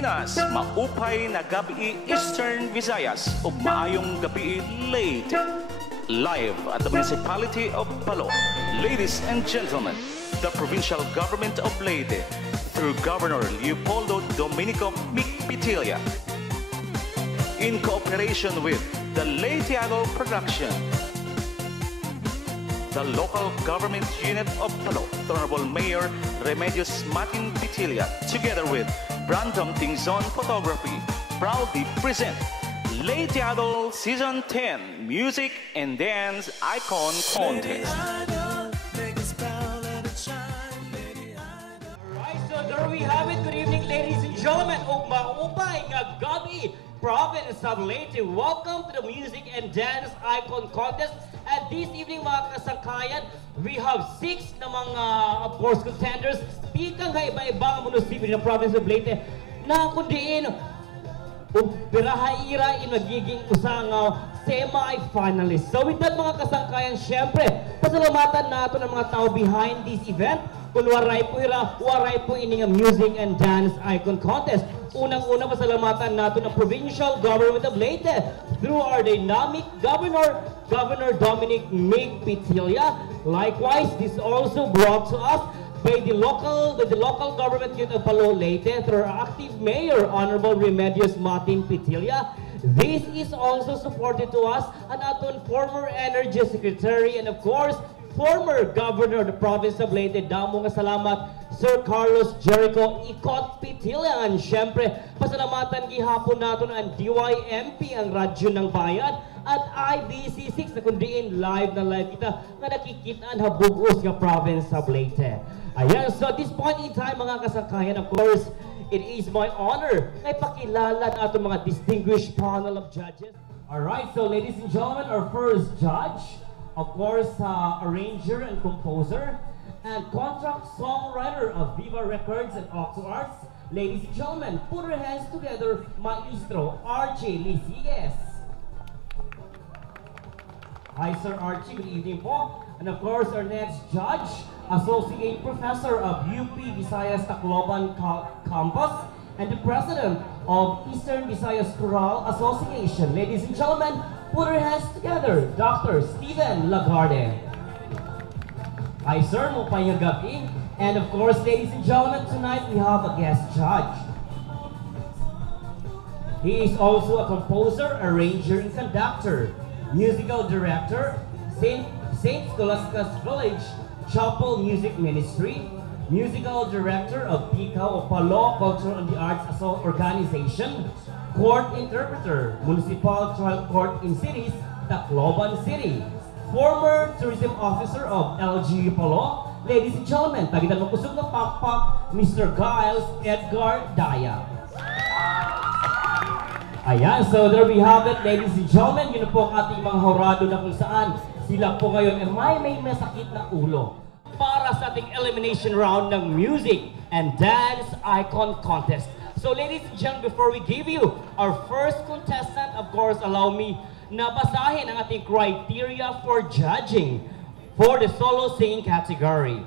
Pilipinas, maupay na gabi Eastern Visayas ug maayong gabi Leyte. Live at the Municipality of Palo. Ladies and gentlemen, the provincial government of Leyte through Governor Leopoldo Domenico Micpitilia in cooperation with the Leyte Idol Production, the local government unit of Palo, the Honorable Mayor Remedios Martin Pitilia, together with Brandon Tingzon Photography, proudly present Leyte Idol Season 10 Music and Dance Icon Contest. Alright, so there we have it. Good evening, ladies and gentlemen. Maupay nga gabi, province of Leyte. Welcome to the Music and Dance Icon Contest. At this evening, mga kasangkayan, we have 6 na mga, of course, contenders. Pikang iba-ibang munisipyo ng province of Leyte na kundiin pirahaira in magiging usang semi-finalist. So with that, mga kasangkayan, syempre, pasalamatan nato ng mga tao behind this event. Kung waray po ining Music and Dance Icon Contest. Unang-una, pasalamatan nato ng Provincial Government of Leyte through our dynamic Governor Dominic Micpitilia. Likewise, this also brought to us by the local government unit of Palo Leyte through our active Mayor Honorable Remedios Martin Pitilia. This is also supported to us an aton former Energy Secretary and of course former Governor of the Province of Leyte. Damo nga salamat Sir Carlos Jericho Ikot Pitilia. And syempre pasalamatan gihapon naton ang DYMP, ang Radyo ng Bayan, at IBC6 na kundiin live kita nga nakikitaan habugos nga Province of Leyte. Ayan, so at this point in time, mga kasangkayan, of course, it is my honor na ipakilala na itong mga distinguished panel of judges. Alright, so ladies and gentlemen, our first judge, of course, arranger and composer, and contract songwriter of Viva Records and Octo Arts. Ladies and gentlemen, put your hands together, Maestro Archie Lisiges. Hi, Sir Archie. Good evening po. And of course, our next judge, Associate Professor of UP Visayas Tacloban Campus and the President of Eastern Visayas Choral Association. Ladies and gentlemen, put your hands together, Dr. Steven Lagarde. Hi, Sir. Mupay nga gabi. And of course, ladies and gentlemen, tonight we have a guest judge. He is also a composer, arranger, and conductor, musical director, St. Scholastica's Village Chapel Music Ministry, musical director of PICAO o Palo Culture and the Arts Organization, court interpreter, Municipal Trial Court in Cities, Tacloban City, former tourism officer of LGU Palo. Ladies and gentlemen, tagitan mo kusog ng pakpak, Mr. Giles Edgar Daya. Ayan, so there we have it, ladies and gentlemen. Yun po ang ating mga horado na kung saan sila po ngayon may masakit na ulo para sa ating elimination round ng Music and Dance Icon Contest. So ladies and gentlemen, before we give you our first contestant, of course, allow me na basahin ang ating criteria for judging for the solo singing category.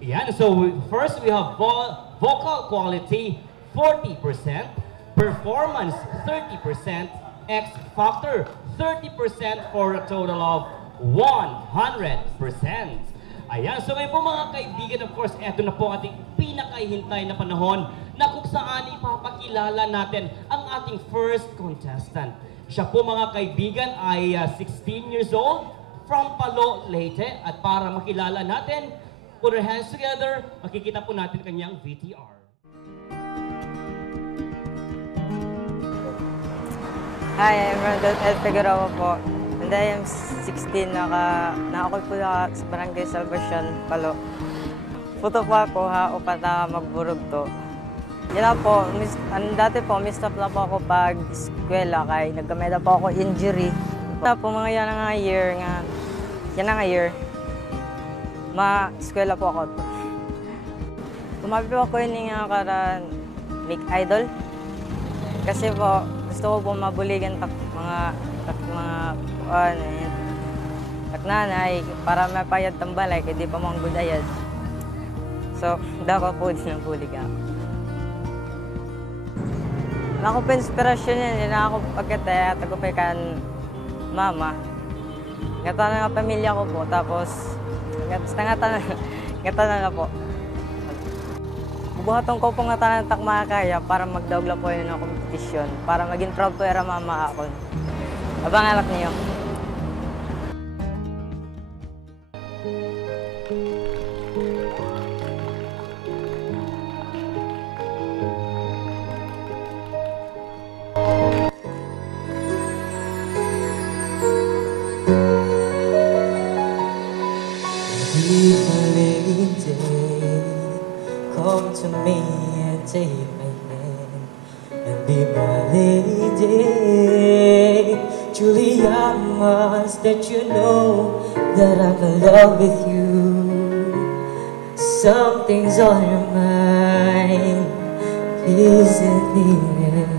Yan, so first we have vocal quality 40%, performance 30%, X factor 30% for a total of 100%. Ayan, so ngayon po mga kaibigan, of course, eto na po ating pinakahintay na panahon na kung saan ipapakilala natin ang ating first contestant. Siya po mga kaibigan ay 16 years old from Palo, Leyte. At para makilala natin, put our hands together, makikita po natin kanyang VTR. Hi, I'm Randall L. Figueroa po. And I am 16, nakakol po sa Barangay Salvacion, Palo. Puto po ako upat na magburog to. Yan na po, dati po, mistap na po ako pag eskwela kay nagkameda po ako injury. Na po mga yan nga year, ma-eskwela po ako to. Tumabi po ako yun nga karan make idol. Kasi po, gusto ko po mabuligan mga taknanay para mapayad tambalay kaya di pa mga gudayad. So, dapat po din ang bulig ako. Nako pa inspirasyon yan, yun ako pagkataya, tagupay kan mama. Ngata na nga pamilya ko po, tapos ngata na po. Buhaton ko po ngata na takmakaya para magdaugla po yun ng kompetisyon, para maging proud po era mama ako. Abang anak niyo. Come to me and take my hand and be my lady. Truly I must let you know that I'm in love with you. Something's on your mind, isn't it?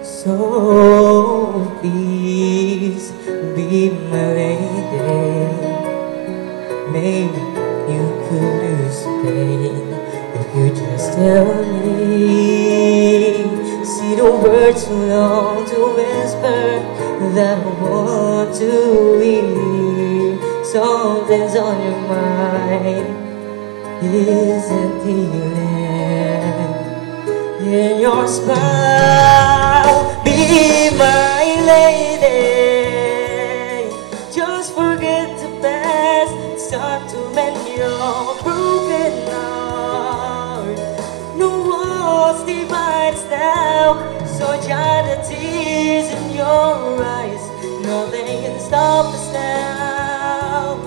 So please be my lady. Maybe you could explain if you just tell me. See the words too long to whisper that I want to hear. Something's on your mind, isn't healing in your smile. Be my lady. Just forget the past. It's time to mend your broken heart. No walls divide us now. So dry the tears in your eyes. Nothing can stop us now.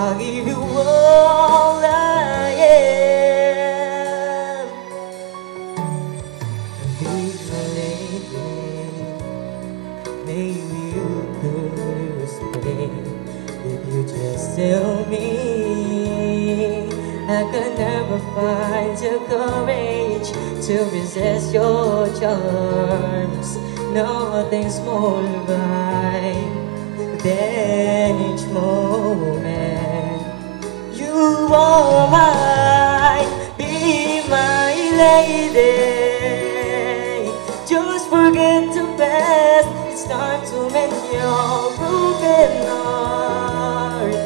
I'll give you all I am. Be my lady. Maybe you could explain if you just tell me. I could never find the courage to resist your charms. Nothing's more divine than each moment. You are mine, be my lady. Just forget the past. It's time to mend your broken heart.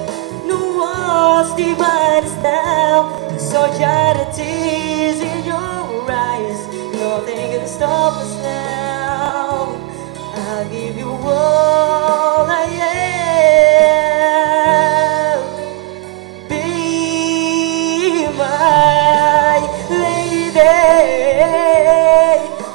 No walls divide us now. So dry the tears in your eyes. Nothing can stop us now. I'll give you all I am. Be my lady.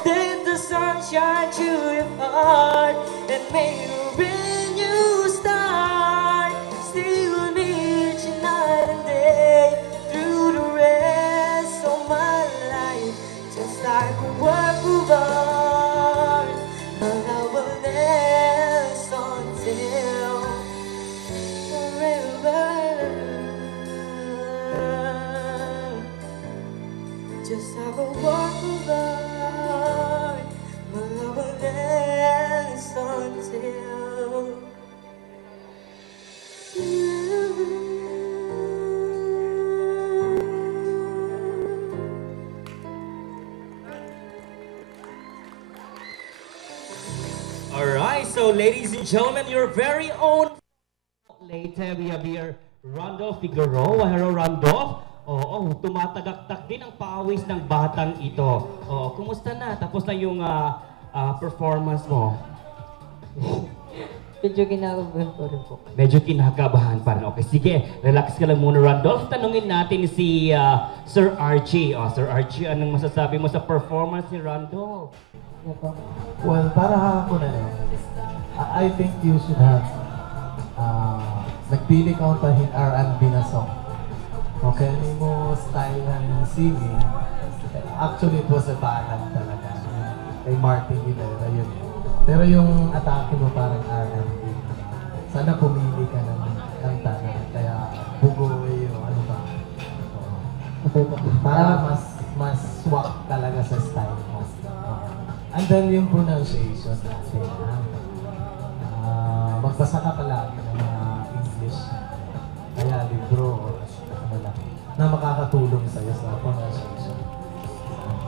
Let the sun shine through your heart and make you brand new start. Stay with me each night and day through the rest of my life. Just like a work of art, my love will last until forever. Just like a work of art, my love will last until. Alright, so ladies and gentlemen, your very own. Later, we have here Randolph Figueroa. Hello, Randolph. Oo, tumatagaktak din ang pawis ng batang ito. Oo, kumusta na? Tapos na yung performance mo. Medyo ginagabahan po rin po. Medyo kinakabahan pa rin. Okay, sige. Relax ka lang muna, Randolph. Tanungin natin si Sir Archie. Sir Archie, anong masasabi mo sa performance ni Randolph? Well, para ako na I think you should have nagpili ka untahin R&B na song. Okay, ano mo style ng singing, actually it was a ballad talaga. Kay Martin Rivera yun. Pero yung atake mo parang R&B. Sana pumili ka ng kanta na kaya bugoy o ano ba. Para mas swak talaga sa style mo. And then yung pronunciation natin. Magbasa ka palagi ng mga English. Kaya libro o ano lang, na makakatulong sa'yo sa pronunciation.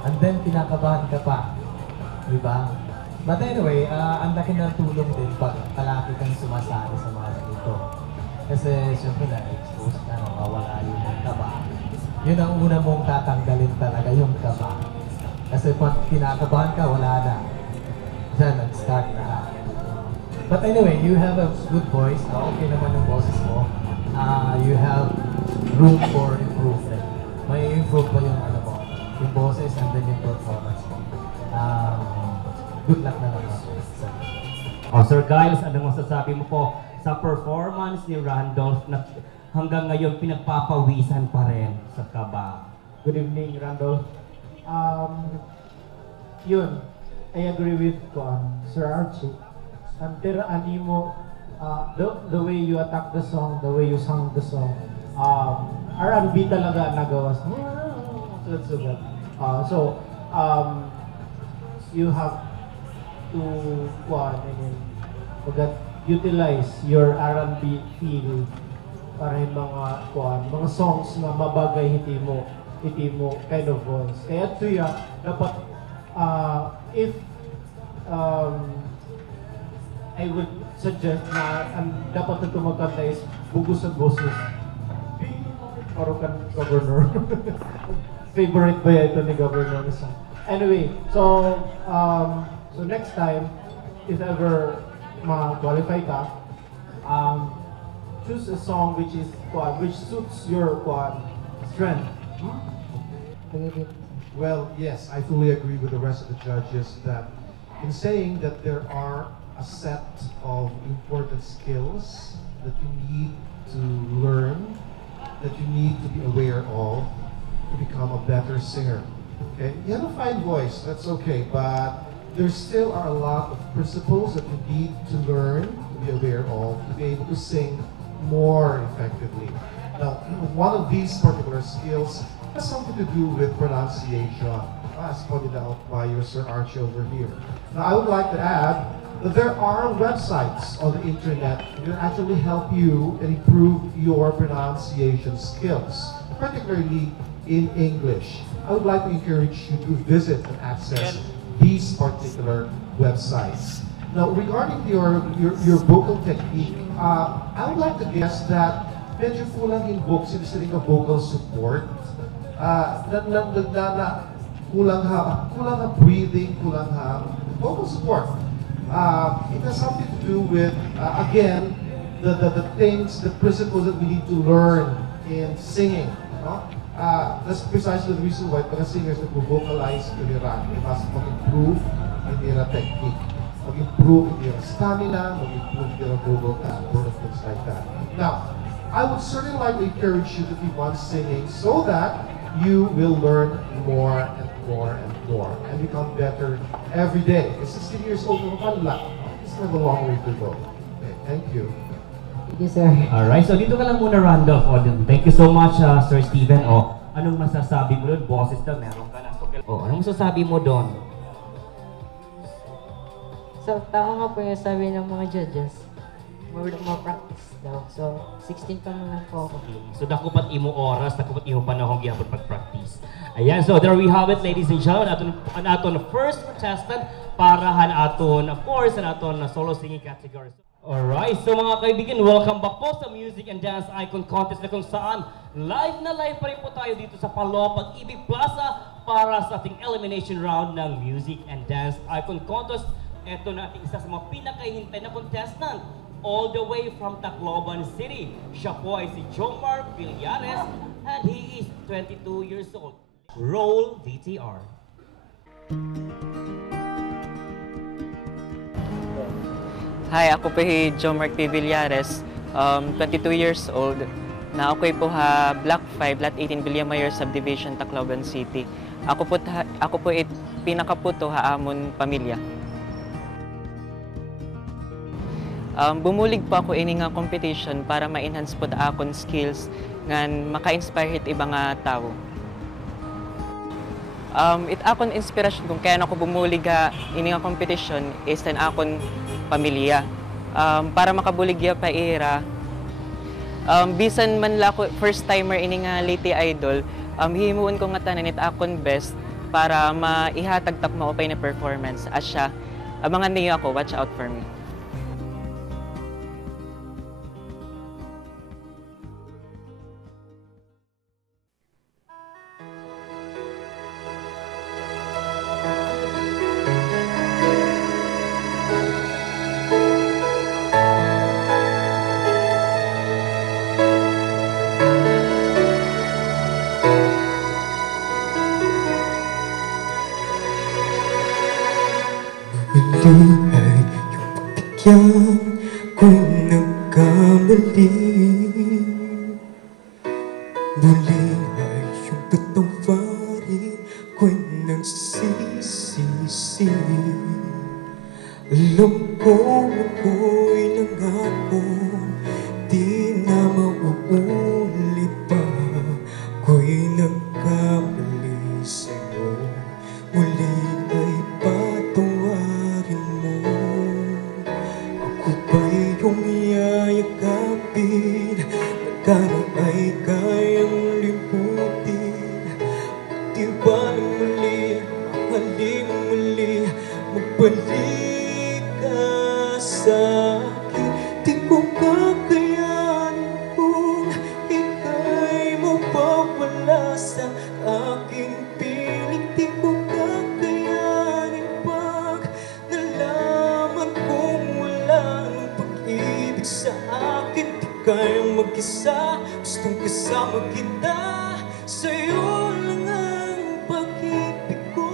And then, kinakabahan ka pa. Diba? But anyway, ang laki ng tulong din pag palagi kang sumasali sa mga ganito. Kasi syempre na-expose ka, nawawala yung kaba. Yun ang una mong tatanggalin talaga, yung kaba. Kasi pag kinakabahan ka, wala na. Diyan, nag-start na. But anyway, you have a good voice. Okay naman yung boses mo. You have room for improvement. May improve pa yung ano mo, yung boses and then yung performance mo. Good luck na lang ako. Sir Giles, anong masasabi mo po sa performance ni Randolph na hanggang ngayon pinagpapawisan pa rin sa kaba? Good evening, Randolph. Yun, I agree with Sir Archie. Pero mo, the way you attack the song, the way you sang the song, R&B talaga nagawas. You have to utilize your R&B feel para yung mga songs na mabagay hiti mo kind of voice. Kaya tuya dapat if I would suggest na dapat na tumakanta is bugos ang boses. Parang kan Governor. Favorite ba ito ni Governor? Anyway, so next time, if ever ma-qualify ka, choose a song which suits your strength. Well, yes, I fully agree with the rest of the judges that in saying that there are a set of important skills that you need to learn, that you need to be aware of to become a better singer. Okay, you have a fine voice, that's okay, but there still are a lot of principles that you need to learn, to be aware of, to be able to sing more effectively. Now, one of these particular skills has something to do with pronunciation, as pointed out by your Sir Archie over here. Now, I would like to add that there are websites on the internet that can actually help you and improve your pronunciation skills, particularly in English. I would like to encourage you to visit and access these particular websites. Now, regarding your vocal technique, I would like to guess that medyo kulang in vocal support. Kulang ha breathing, kulang ha vocal support. It has something to do with, again, the things, the principles that we need to learn in singing. No? That's precisely the reason why mga singers that vocalize kaliran, they must mag-improve in their technique, mag-improve in their stamina, mag-improve in their vocal timbre, and things like that. Now, I would certainly like to encourage you to keep on singing so that you will learn more and more and more and become better every day. At 16 years old, it's not a long way to go. Okay, thank you. Thank you, sir. Alright, so dito ka lang muna, Randolph. Thank you so much, Sir Steven. Anong masasabi mo doon? Boses daw, meron ka na. Anong masasabi mo doon? So, tama nga po yung sabi ng mga judges. More practice daw. So, 16 pa muna po ako. So, dakupat imo oras, dakupat imo panahon gyapon pag-practice. Ayan, so there we have it, ladies and gentlemen. Aton first contestant para aton, of course, aton solo singing category. Alright, so mga kaibigan, welcome back po sa Music and Dance Icon Contest na kung saan live na live pa rin po tayo dito sa Palo Pag-ibig Plaza para sa ating elimination round ng Music and Dance Icon Contest. Ito na ating isa sa mga pinakahintay na contestant all the way from Tacloban City. Siya po ay si Jomar Villares and he is 22 years old. Roll VTR. Hi, ako po si Jomar Villares, 22 years old. Na ako'y po ha Block 5, Lot 18, Villamayor Subdivision, Tacloban City. Ako po pinakaputo ha amon pamilya. Bumulig po ako ini nga competition para ma-enhance po ta akon skills ngan maka-inspire hit iba nga tao. It akon inspiration kung kaya ako bumulig nga ini nga competition is tan akon pamilya. Para makabuligya pa ira. Bisan man la ko first timer ini nga Leyte Idol, hihimuon ko nga tanan it akon best para maihatag tak mo opay na performance as siya. Abangan niyo ako, watch out for me. Buhay yung pagbigyan ko'y nagkamali. Muli ay yung patawarin ko'y nagsisisi. Alam ko ako'y nangako, di na mauulit pa. Ko'y nagkamali sa'yo, muli ay patawarin mo. Ako ba'y iyong yayakapin, nagkara ay kayang limutin. Di ba nang muli, mahalin muli, magbalik ka sa akin. Di ko kakayanin kung ika'y mawawala sa aking piling. Di ko kakayanin pag nalaman kong wala nang pag-ibig sa akin. Di kayang mag-isa, gustong kasama kita. Sa'yo lang ang pag-ibig ko.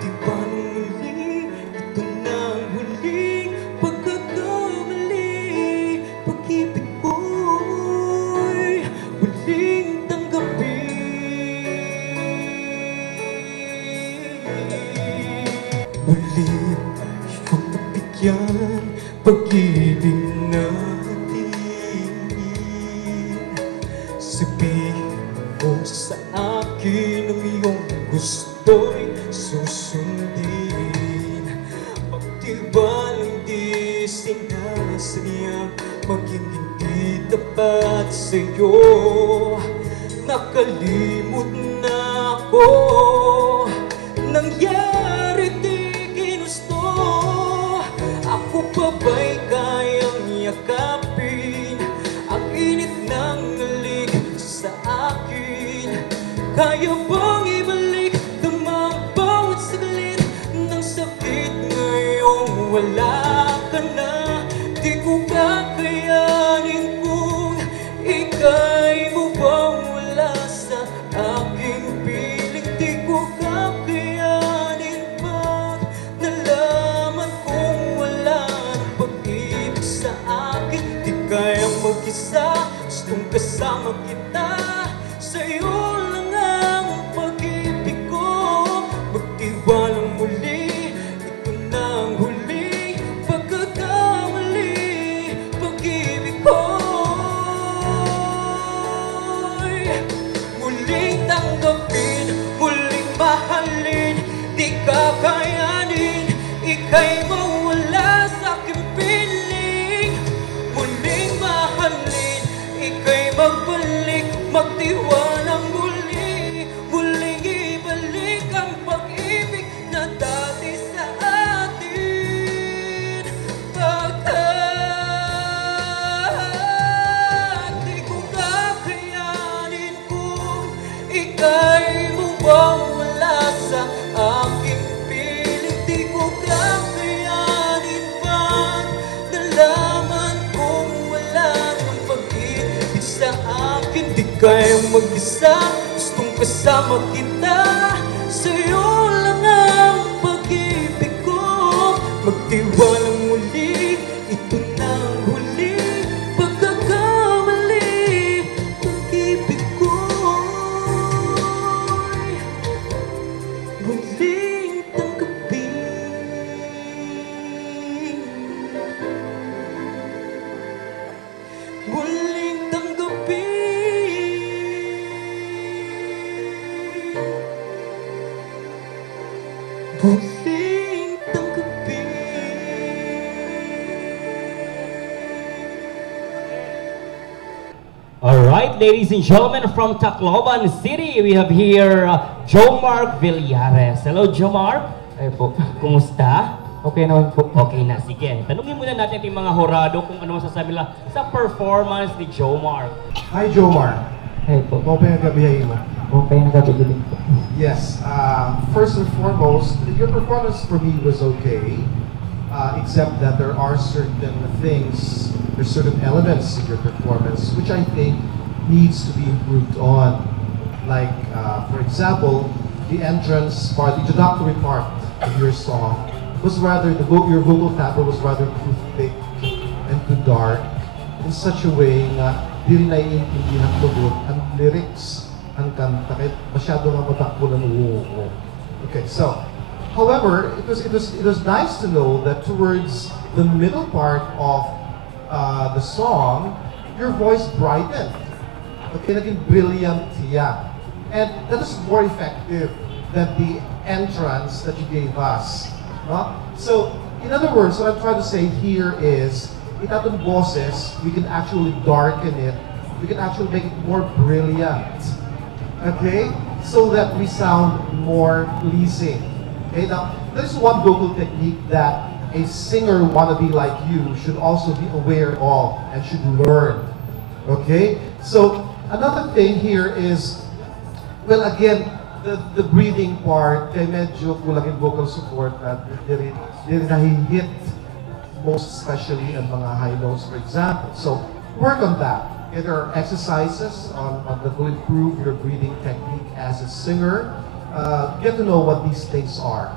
Di ba nung muli, ito na ang huling pagkakamali. Pag-ibig ko'y huling tanggapin. Muli ay iyong pagbigyan, pag-ibig natin. Sabihin mo sa akin ang iyong gusto'y susundin. Pag di ba lang di sinasadyang maging hindi tapat sa'yo, nakalimot na ako. Nangyari di ginusto, ako pa ba'y kayang yakapin ang init ng halik sa akin? Kaya bang ibalik tamang bawat saglit ng sakit ngayong wala ka na? Di ko kakayanin kung ika'y mawawala sa aking piling. Di ko kakayanin pag nalaman kong wala ng pag-ibig sa akin. Di kayang mag-isa, gustong kasama kita. Sa'yo lang ang pag-ibig ko. Magtiwalang muli, ito na ang huling pagkakamali. Pag-ibig ko'y muling tanggapin, muling mahalin. Di kakayanin, ika'y mawala sa aking piling. Muling mahalin, ika'y magbalik, magtiwalang muli. Muling ibalik ang pag-ibig na dati sa atin. Pagkat di ko kakayanin kung ika'y mawawala sa aking piling. Di ko kakayanin pag nalaman kong wala ng pag-ibig sa akin. Di kayang mag-isa, gustong kasama kita. Sa'yo lang ang pag-ibig ko. Magtiwalang muli, ito na ang huling pagkakamali. Pag-ibig ko'y muling tanggapin. Muling tanggapin. Muling tanggapin. All right, ladies and gentlemen, from Tacloban City, we have here Jomar Villares. Hello, Jomar. Ay po. Kumusta? Okay naman po. Okay na, sige. Tanungin muna natin yung mga horado kung ano masasabi nila sa performance ni Jomar. Hi, Jomar. Ay po. Open ang gabihay mo. Okay na gabi din po. Yes, first and foremost, your performance for me was okay, except that there are certain things, there's certain elements in your performance which I think needs to be improved on. Like, for example, the entrance part, the introductory part of your song was rather, your vocal timbre was rather too thick and too dark in such a way na di rin naiintindihan lugod ang lyrics ang kanta kahit masyado nga matakbo ng uwo. Okay, so, however, it was nice to know that towards the middle part of the song, your voice brightened. Okay, naging brilliant siya. And that is more effective than the entrance that you gave us. No? So, in other words, what I'm trying to say here is, itatong boses, we can actually darken it, we can actually make it more brilliant. Okay? So that we sound more pleasing. Okay, now, there's one vocal technique that a singer wannabe like you should also be aware of and should learn. Okay? So, another thing here is, well, again, the breathing part, kaya medyo kulang yung vocal support at hindi nahihit, most especially ang mga high notes, for example. So, work on that. Okay, there are exercises that will improve your breathing technique as a singer. Get to know what these things are,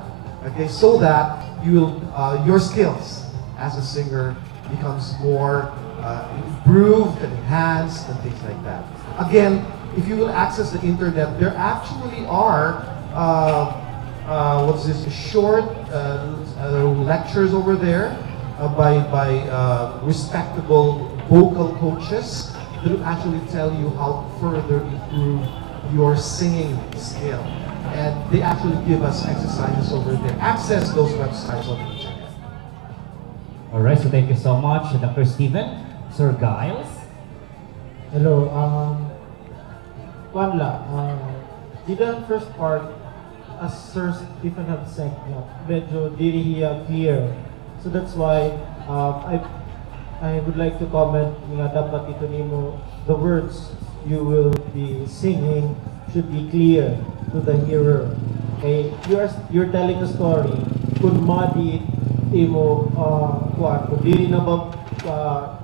okay, so that your skills as a singer becomes more improved and enhanced and things like that. Again, if you will access the internet, there actually are short lectures over there by respectable vocal coaches that will actually tell you how to further improve your singing skill. And they actually give us exercises over there. Access those websites on the internet. All right, so thank you so much, Dr. Steven. Sir Giles? Hello, one lang. The first part, as Sir Stephen had said, medyo diri hiya clear. So that's why I would like to comment nga dapat ito nimo, the words you will be singing should be clear to the hearer. Okay, you're telling a story. Kung madi imo kung diri na ba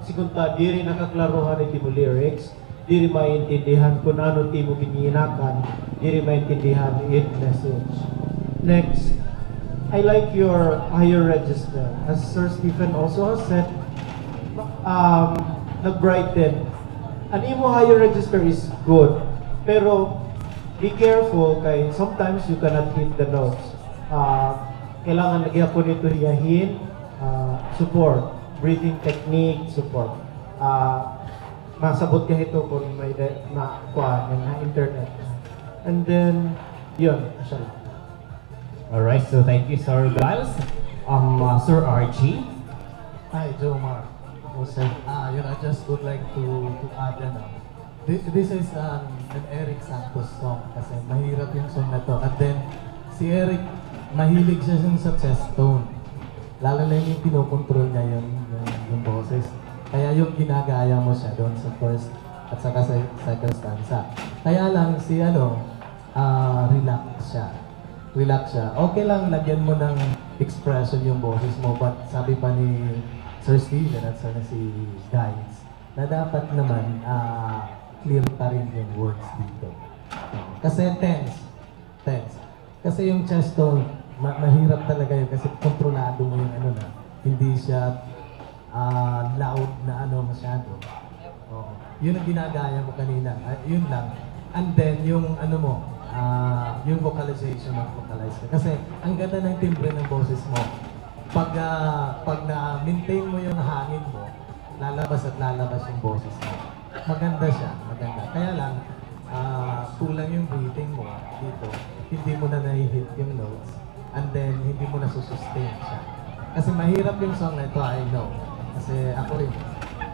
sikunta diri nakaklaruhan iti mo lyrics, diri maintindihan kung ano ti mo ginhinakan, diri maintindihan it message. Next, I like your higher register. As Sir Stephen also has said, nag-brighten. An imo higher register is good, pero be careful kay sometimes you cannot hit the notes. Kailangan nagyapon ito hiyahin, support, breathing technique, support. Masabot ka ito kung may na internet. And then, yun, siya lang. Alright, so thank you, Sir Giles. Sir RG? Hi, Jomar. I just would like to add this is an Eric Santos song kasi mahirap yung song na to. At then, si Eric, mahilig siya sa chest tone. Lalo na yung pinokontrol niya yung boses. Kaya yung ginagaya mo siya doon sa first at saka sa second stanza. Kaya lang si relax siya. Relax siya. Okay lang, lagyan mo ng expression yung boses mo. But sabi pa ni Sir Steven at sana si Guys, na dapat naman clear pa rin yung words dito. Kasi tense. Kasi yung chest tone, mahirap talaga yun kasi kontrolado mo yung hindi siya loud na masyado. Yun ang ginagaya mo kanina. Yun lang. And then yung yung vocalization vocalize ka. Kasi ang ganda ng timbre ng boses mo. Pag na-maintain mo yung hangin mo, lalabas yung boses mo. Maganda siya, maganda. Kaya lang, kulang yung breathing mo dito. Hindi mo na nai-hit yung notes. And then, hindi mo na susustain siya. Kasi mahirap yung song na ito, I know. Kasi ako rin,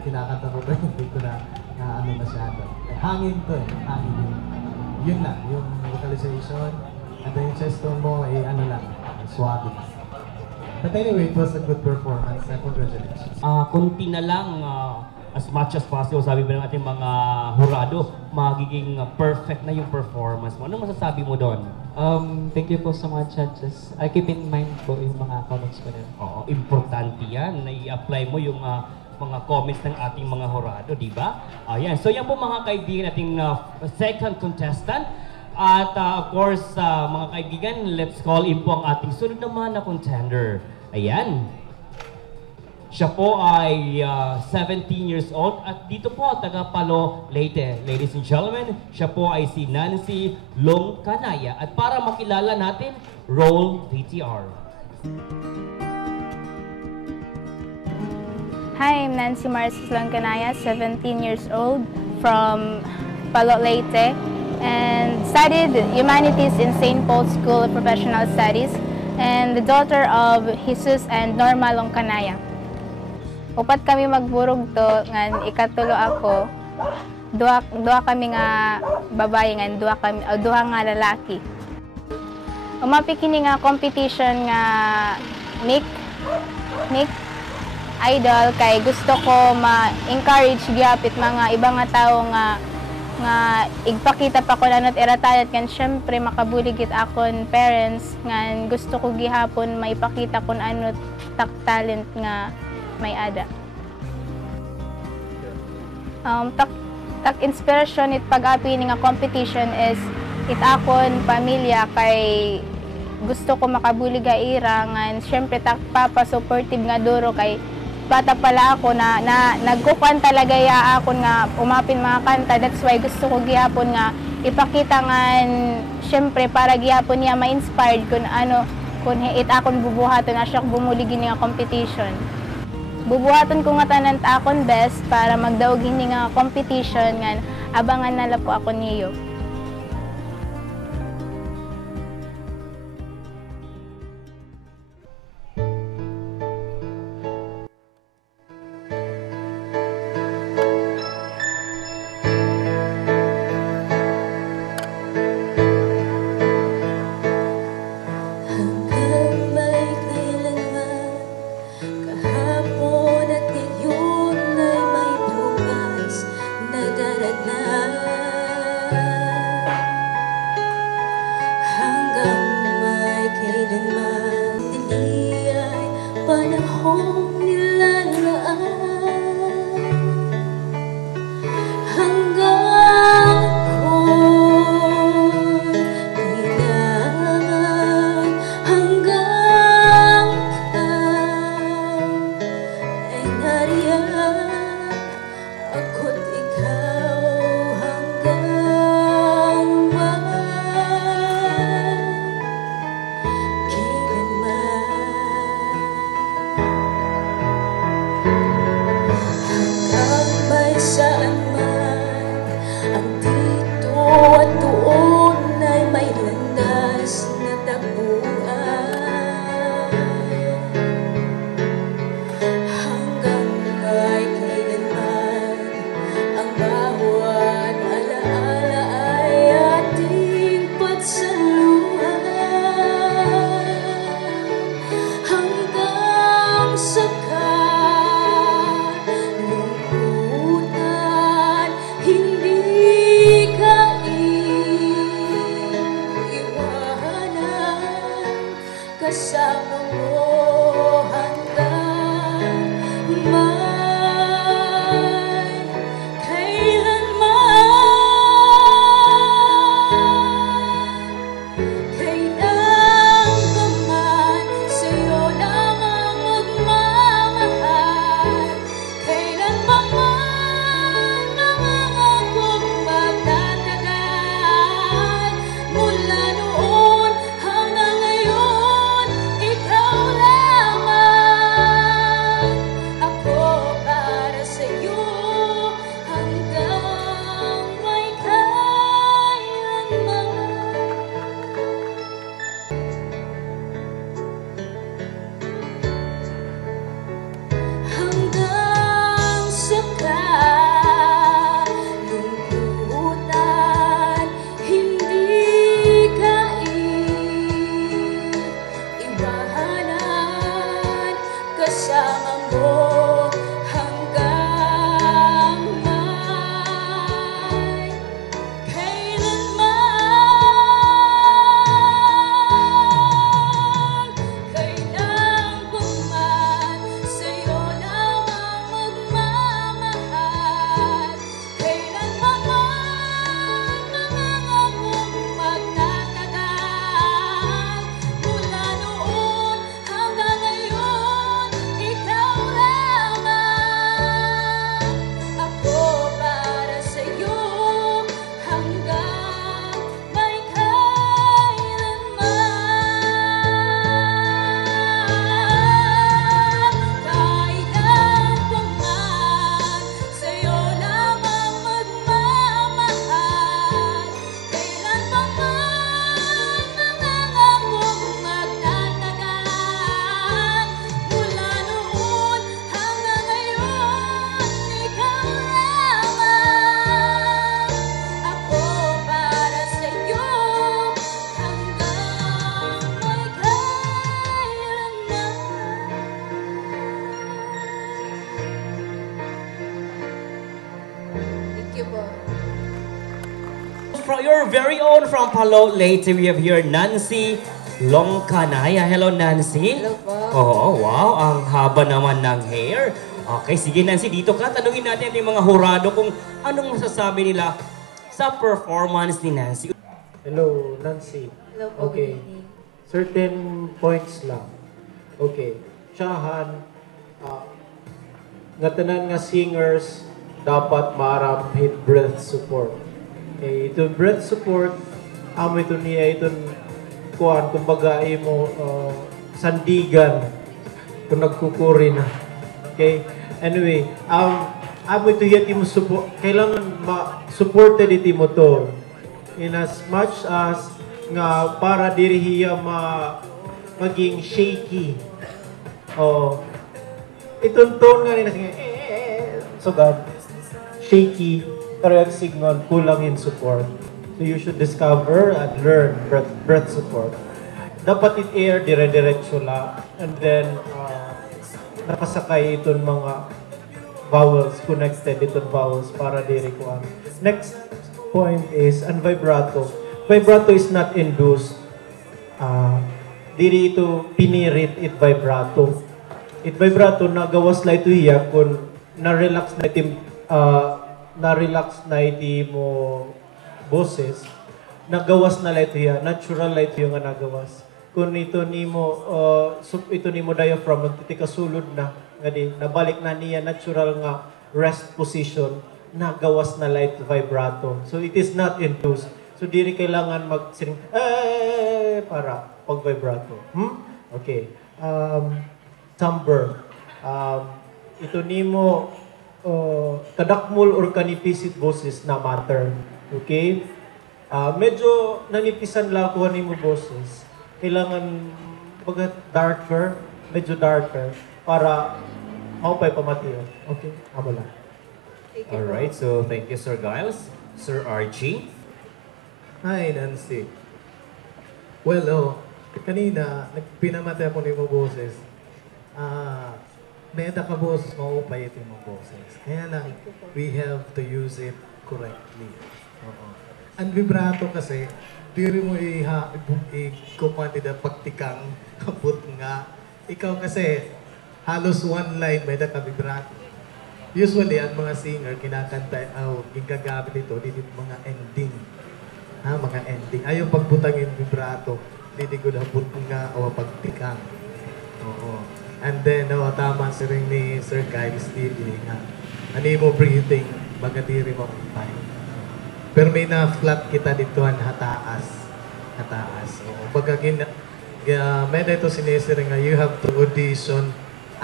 kinakanta ko rin, hindi ko na na ano masyado. Hangin to eh, hangin yun. Yun lang, yung vocalization, and then yung chest tone mo, ano lang, suave. But anyway, it was a good performance, and congratulations. Kunti na lang, as much as possible, sabi ba ng ating mga hurado, magiging perfect na yung performance mo. Anong masasabi mo doon? Thank you po sa mga judges. I keep in mind po yung mga comments ko nila. Oo, importante yan na i-apply mo yung mga comments ng ating mga hurado, di ba? Ayan. So yan po mga kaibigan, ating second contestant. At of course, mga kaibigan, let's call in po ang ating sunod naman na contender. Ayan. Siya po ay 17 years old at dito po, taga Palo, Leyte. Ladies and gentlemen, siya po ay si Nancy Longcanaya. At para makilala natin, roll VTR. Hi, I'm Nancy Marcis Longcanaya, 17 years old from Palo, Leyte, and studied Humanities in St. Paul's School of Professional Studies, and the daughter of Jesus and Norma Longcanaya. Upat kami magburog to, ngan ikatulo ako, duha kami nga babae, ngan duha nga lalaki. Umapi kini nga competition nga Nick Idol kay gusto ko ma-encourage gyapit mga ibang nga tao nga igpakita pa ko nanot iratayat kan syempre makabuligit akon parents nga gusto ko gihapon maipakita kun ano talent nga may ada. Tak inspiration it pag-api ni nga competition is it akon pamilya kay gusto ko makabulig ga ira nga syempre tak papa supportive nga duro kay bata pala ako na nagkukuan talaga ya ako nga umapin mga kanta. That's why gusto ko gihapon nga ipakita nga syempre para gihapon niya ma-inspired kung ano kung it akon bubuhaton na siya bumuligin nga competition. Bubuhaton ko nga tanan akon best para magdaog hindi nga competition nga abangan nala po ako niyo. Kahapon at ngayon ay may bukas na darating. from your very own from Palo Leyte, we have here Nancy Longcanaya. Hello, Nancy. Hello po. Oh, wow. Ang haba naman ng hair. Okay, sige Nancy, dito ka. Tanungin natin yung mga hurado kung anong masasabi nila sa performance ni Nancy. Hello, Nancy. Hello po. Okay. Certain points lang. Okay. Tsahan, nga tanan nga singers dapat maarap hit breath support. Okay, ito breath support, amo ito niya itong kuhan, kumbaga mo sandigan kung nagkukuri na. Okay? Anyway, amo ito yati mo support, kailangan ma-supported iti mo to. In as much as nga para diri hiya maging shaky. Itong tone nga rin so God, shaky, pero yung signal, kulang in support. So you should discover and learn breath support. Dapat it-air dire-diretso la, and then nakasakay itong mga vowels, connected itong vowels para diri ko. Next point is, and vibrato. Vibrato is not induced. Diri ito pinirit it vibrato. It vibrato nagawas la ito hiya kung na-relax na iti mo boses, nagawas na la ito hiya, natural la ito yung nagawas. Kung ito nimo ito nimo diaphragm magtitikasulod na ngadi nabalik na niya natural nga rest position, nagawas na la ito vibrato. So it is not induced. So diri kailangan mag-sing para pag vibrato. Okay. Timbre. Ito nimo kadakmul or kanipisit boses na matter. Okay? Medyo nanipisan lang ko nimo boses. Kailangan darker, medyo darker para maupay pamatiyo. Okay? Amo lang. Alright, so thank you Sir Giles. Sir Archie. Hi, Nancy. Well, kanina, pinamati ako ni mo boses. Meda ka boses, maupay ito yung boses. Kaya lang, we have to use it correctly. Ang vibrato kasi, diri mo i-kumandida pagtikang kaput nga. Ikaw kasi, halos one line, meda ka vibrato. Usually, ang mga singer, kinakanta, ginagamit ito, dito mga ending. Mga ending. Ayaw pagbutangin vibrato. Didi ko na put nga o pagtikang. Oo. And then, tama si rin ni Sir Giles TV nga. Ani mo breathing, bagatiri mo pay. Pero may na-flat kita dito ang hataas. Hataas. Oo. May na ito sinisiri nga, you have to audition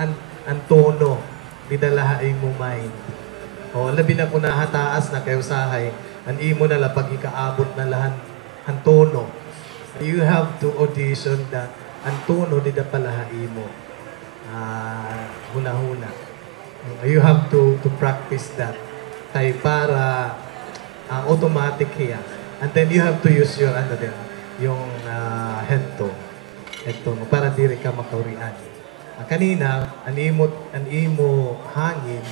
ang tono. Didalahain mo mind. Labi na ko na hataas na kayo sahay. Ang imo na lang pag ikaabot na lahat ang tono. You have to audition that ang tono dida palahain mo. Huna-huna. You have to practice that. Kaya para automatic hiya. And then you have to use your yung head tone. Head tone para diri ka makaurian. Kanina, ang imo hangin,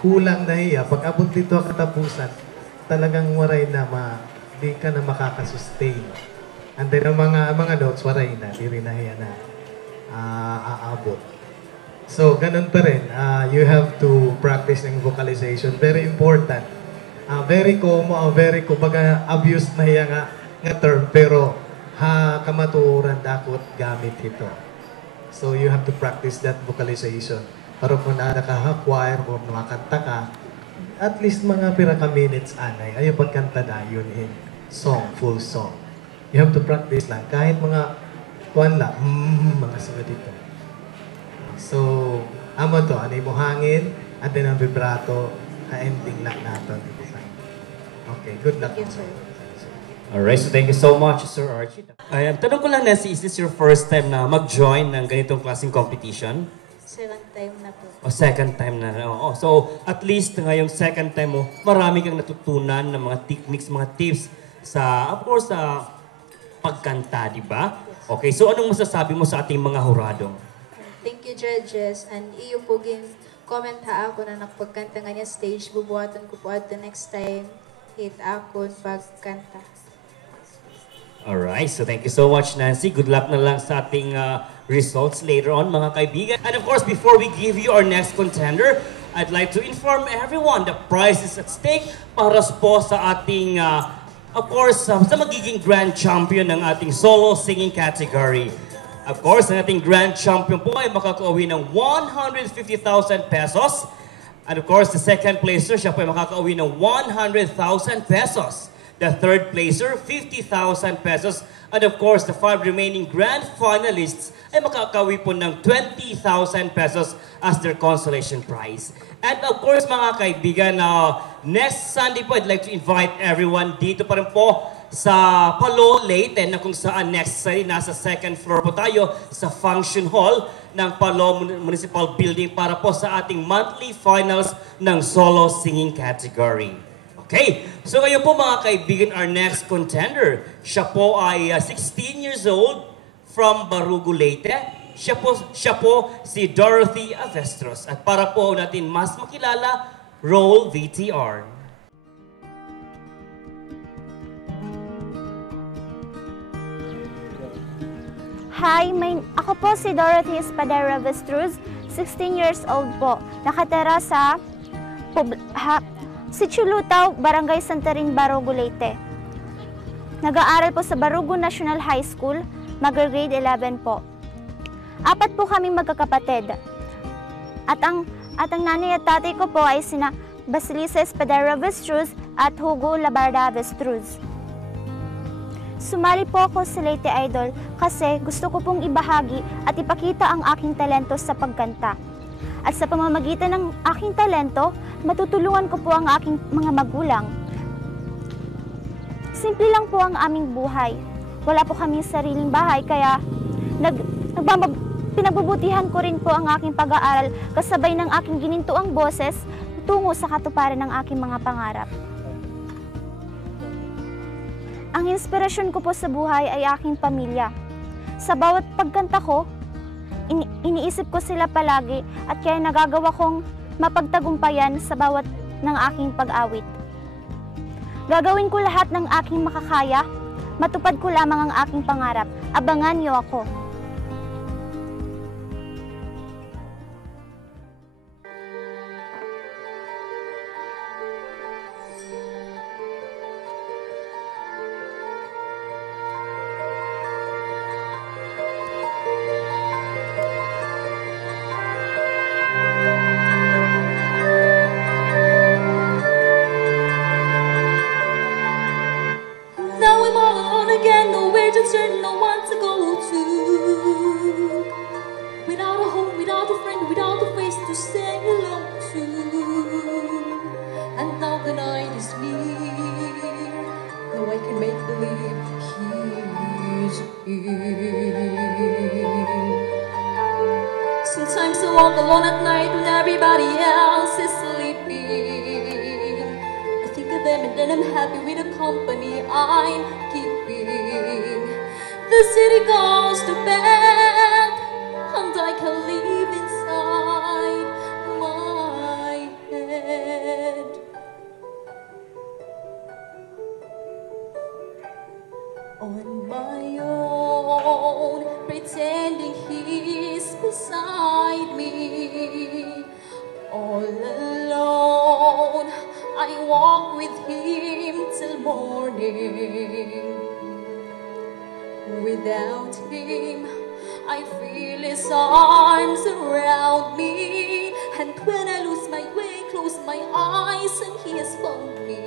kulang na hiya. Pag abot dito ang katapusan, talagang waray na di ka na makakasustain. And then ang mga notes, waray na, diri na hiya na aabot. So, ganun pa rin. You have to practice ng vocalization. Very important. Very baga abuse na hiya nga term, pero kamaturan dakot gamit ito. So, you have to practice that vocalization. Para kung nakaka-choir o makanta ka, at least mga piraka minutes anay, ayaw pagkanta na yun in song, full song. You have to practice lang. Kahit mga mga sunod dito. So, amo to, ano mo hangin, at then ang vibrato, ending lang natin. Okay, good luck. Thank you, sir. Alright, so thank you so much, Sir Archie. Ayan, tanong ko lang, Nancy, is this your first time na mag-join ng ganitong klaseng competition? Second time na po. Second time na. Oo. So, at least ngayong second time mo, marami kang natutunan ng mga techniques, mga tips sa, of course, sa pagkanta, di ba? Okay, so anong masasabi mo sa ating mga hurado? Thank you, judges. And iyo po comment ha ako na nakapagkanta nga niya stage. Bubuhaton ko po at the next time. hit akon pagkanta. Alright, so thank you so much, Nancy. Good luck na lang sa ating results later on, mga kaibigan. And of course, before we give you our next contender, I'd like to inform everyone the prize is at stake para po sa ating, of course, sa magiging grand champion ng ating solo singing category. Of course, ang ating grand champion po ay makakauwi ng 150,000 pesos. And of course, the second placer, siya po ay makakauwi ng 100,000 pesos. The third placer, 50,000 pesos. And of course, the 5 remaining grand finalists ay makakauwi po ng 20,000 pesos as their consolation prize. And of course, mga kaibigan, next Sunday po, I'd like to invite everyone dito pa rin po sa Palo, Leyte, na kung saan next Sunday, nasa second floor po tayo sa function hall ng Palo Municipal Building para po sa ating monthly finals ng solo singing category. Okay, so ngayon po mga kaibigan, our next contender, siya po ay 16 years old from Barugo, Leyte. Siya po si Dorothy Avestros. At para po natin mas makilala, roll VTR. Hi, ako po si Dorothy Espadera Avestruz, 16 years old po. Nakatira sa Chulutaw, Barangay Santarin, Barugo, Leyte. Nag-aaral po sa Barugo National High School, mag-grade 11 po. 4 po kaming magkakapatid. At ang nanay at tatay ko po ay sina Basilisa Espadera Avestruz at Hugo Labarda Avestruz. Sumali po ako sa Leyte Idol kasi gusto ko pong ibahagi at ipakita ang aking talento sa pagkanta. At sa pamamagitan ng aking talento, matutulungan ko po ang aking mga magulang. Simple lang po ang aming buhay. Wala po kaming sariling bahay kaya pinagbubutihan ko rin po ang aking pag-aaral kasabay ng aking ginintuang boses tungo sa katuparan ng aking mga pangarap. Ang inspirasyon ko po sa buhay ay aking pamilya. Sa bawat pagkanta ko, iniisip ko sila palagi at kaya nagagawa kong mapagtagumpayan sa bawat ng aking pag-awit. Gagawin ko lahat ng aking makakaya, matupad ko lamang ang aking pangarap. Abangan niyo ako. Sometimes I walk alone at night when everybody else is sleeping. I think of them and then I'm happy with the company I'm keeping. The city goes to bed and I can live inside my head. On my own, pretending he's beside me. All alone, I walk with him till morning. Without him, I feel his arms around me. And when I lose my way, close my eyes and he has found me.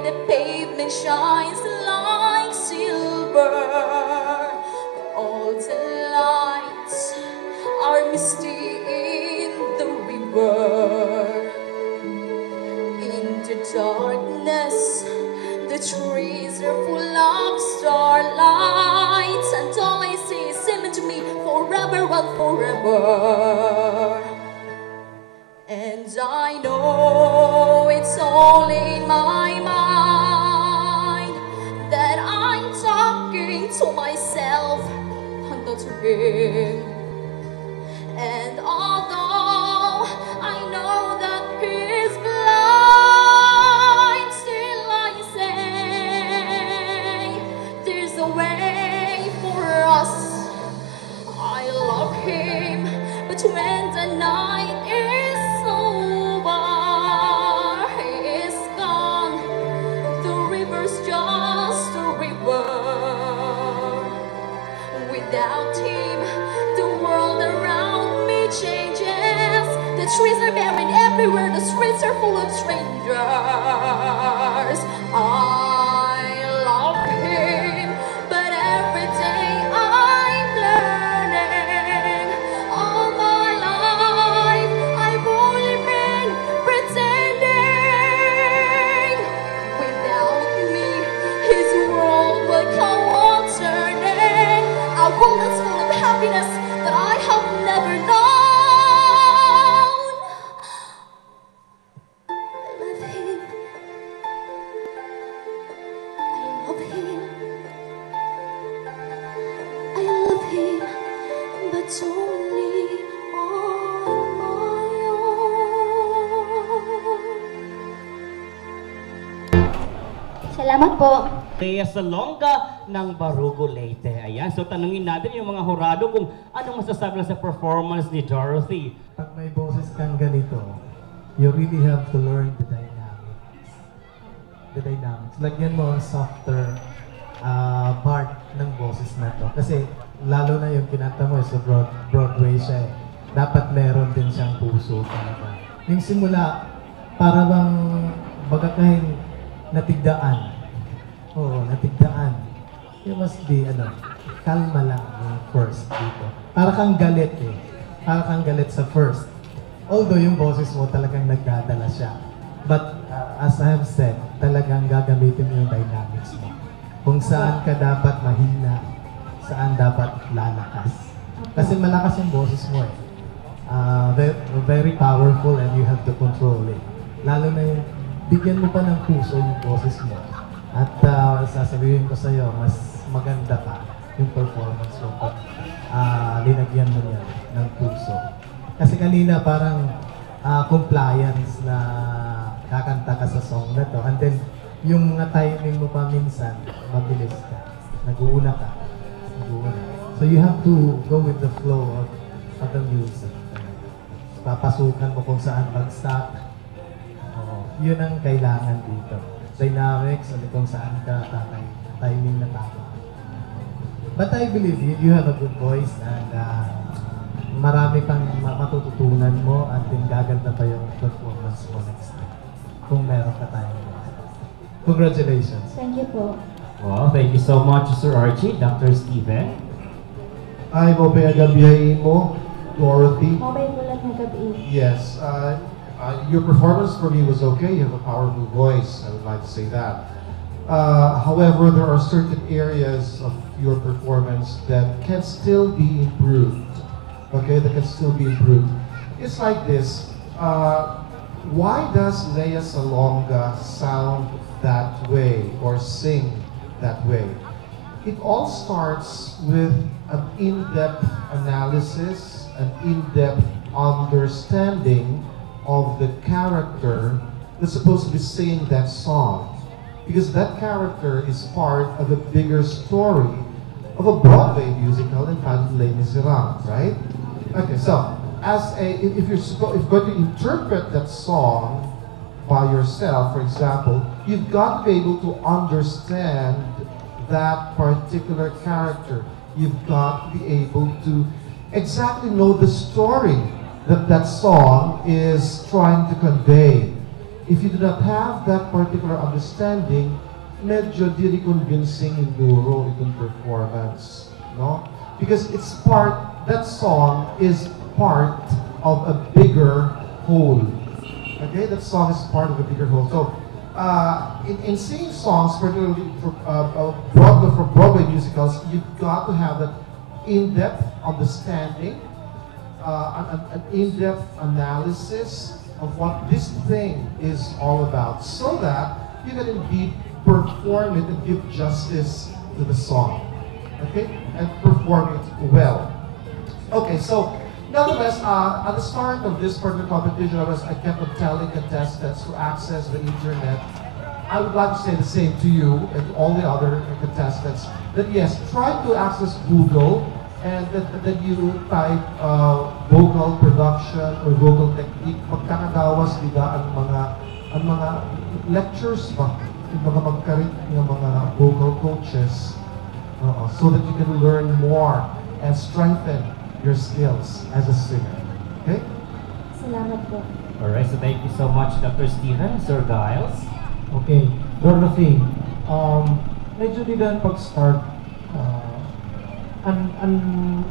The pavement shines like silver. All the lights are misty in the river. In the darkness, the trees are full of starlight, and all I see is him to me forever and forever. And I know it's all in my mind that I'm talking to myself and not to him. And although I know that everywhere the streets are full of strangers. I love him, but every day I'm learning. All my life I've only been pretending. Without me, his world will come on turning. A world that's full of happiness that I have never known. I love him, but only on my own. Salamat po. Rhea Salonga ng Barugo, Leyte. Ayan, so tanungin natin yung mga hurado kung anong masasabi nila sa performance ni Dorothy. Pag may boses kang ganito, you really have to learn the dynamics. The dynamics. Lagyan mo ang softer part ng boses na to. Kasi lalo na yung kinanta mo sa Broadway siya eh. Dapat meron din siyang puso talaga. Yung simula, para bang bagakahin natigdaan. Oo, natigdaan. You must be, kalma lang yung first dito. Para kang galit eh. Para kang galit sa first. Although yung boses mo talagang nagdadala siya. But as I have said, talagang gagamitin mo yung dynamics mo. Kung saan ka dapat mahina, saan dapat lalakas. Kasi malakas yung boses mo eh. Very powerful and you have to control it. Lalo na yung bigyan mo pa ng puso yung boses mo. At sasabihin ko sa'yo, mas maganda pa yung performance mo pag linagyan mo niya ng puso. Kasi kanina parang compliance na kakanta ka sa song na to. And then, yung mga timing mo pa minsan, mabilis ka. Nag-uuna ka. So you have to go with the flow of the music. Papasukan mo kung saan mag-stop. Yun ang kailangan dito. Dynamics, kung saan ka timing na tama. But I believe you have a good voice and marami pang matututunan mo at gaganda pa yung performance mo next time. Kung meron ka tayo. Congratulations. Thank you po. Well, thank you so much, Sir Archie. Dr. Steven. Ay, mabaya gabiyahin mo, Dorothy. Mabay po lang ng gabi. Yes, your performance for me was okay. You have a powerful voice. I would like to say that. However, there are certain areas of your performance that can still be improved. Okay, that can still be improved. It's like this. Why does Lea Salonga sound that way or sing that way? It all starts with an in-depth analysis, an in-depth understanding of the character that's supposed to be singing that song. Because that character is part of a bigger story of a Broadway musical entitled Les Miserables, right? Okay, so if you're going to interpret that song by yourself, for example, you've got to be able to understand that particular character. You've got to be able to exactly know the story that song is trying to convey. If you do not have that particular understanding, medyo di convincing siguro itong performance, no? Because that song is part of a bigger whole. Okay, that song is part of a bigger whole. So, in singing songs, particularly for Broadway musicals, you've got to have that in-depth understanding, an in-depth analysis of what this thing is all about, so that you can indeed perform it and give justice to the song, okay, and perform it well. Okay, so nonetheless, at the start of this particular competition, I kept on telling contestants to access the internet. I would like to say the same to you and to all the other contestants, that yes, try to access Google, and that you type vocal production or vocal technique. Magkakagawas nila ang mga lectures pa, yung mga magkarit ng mga vocal coaches, so that you can learn more and strengthen your skills as a singer. Okay? Salamat po. Alright, so thank you so much, Dr. Steven. Sir Giles? Okay, Dorothy, medyo di dahil pag-start, ang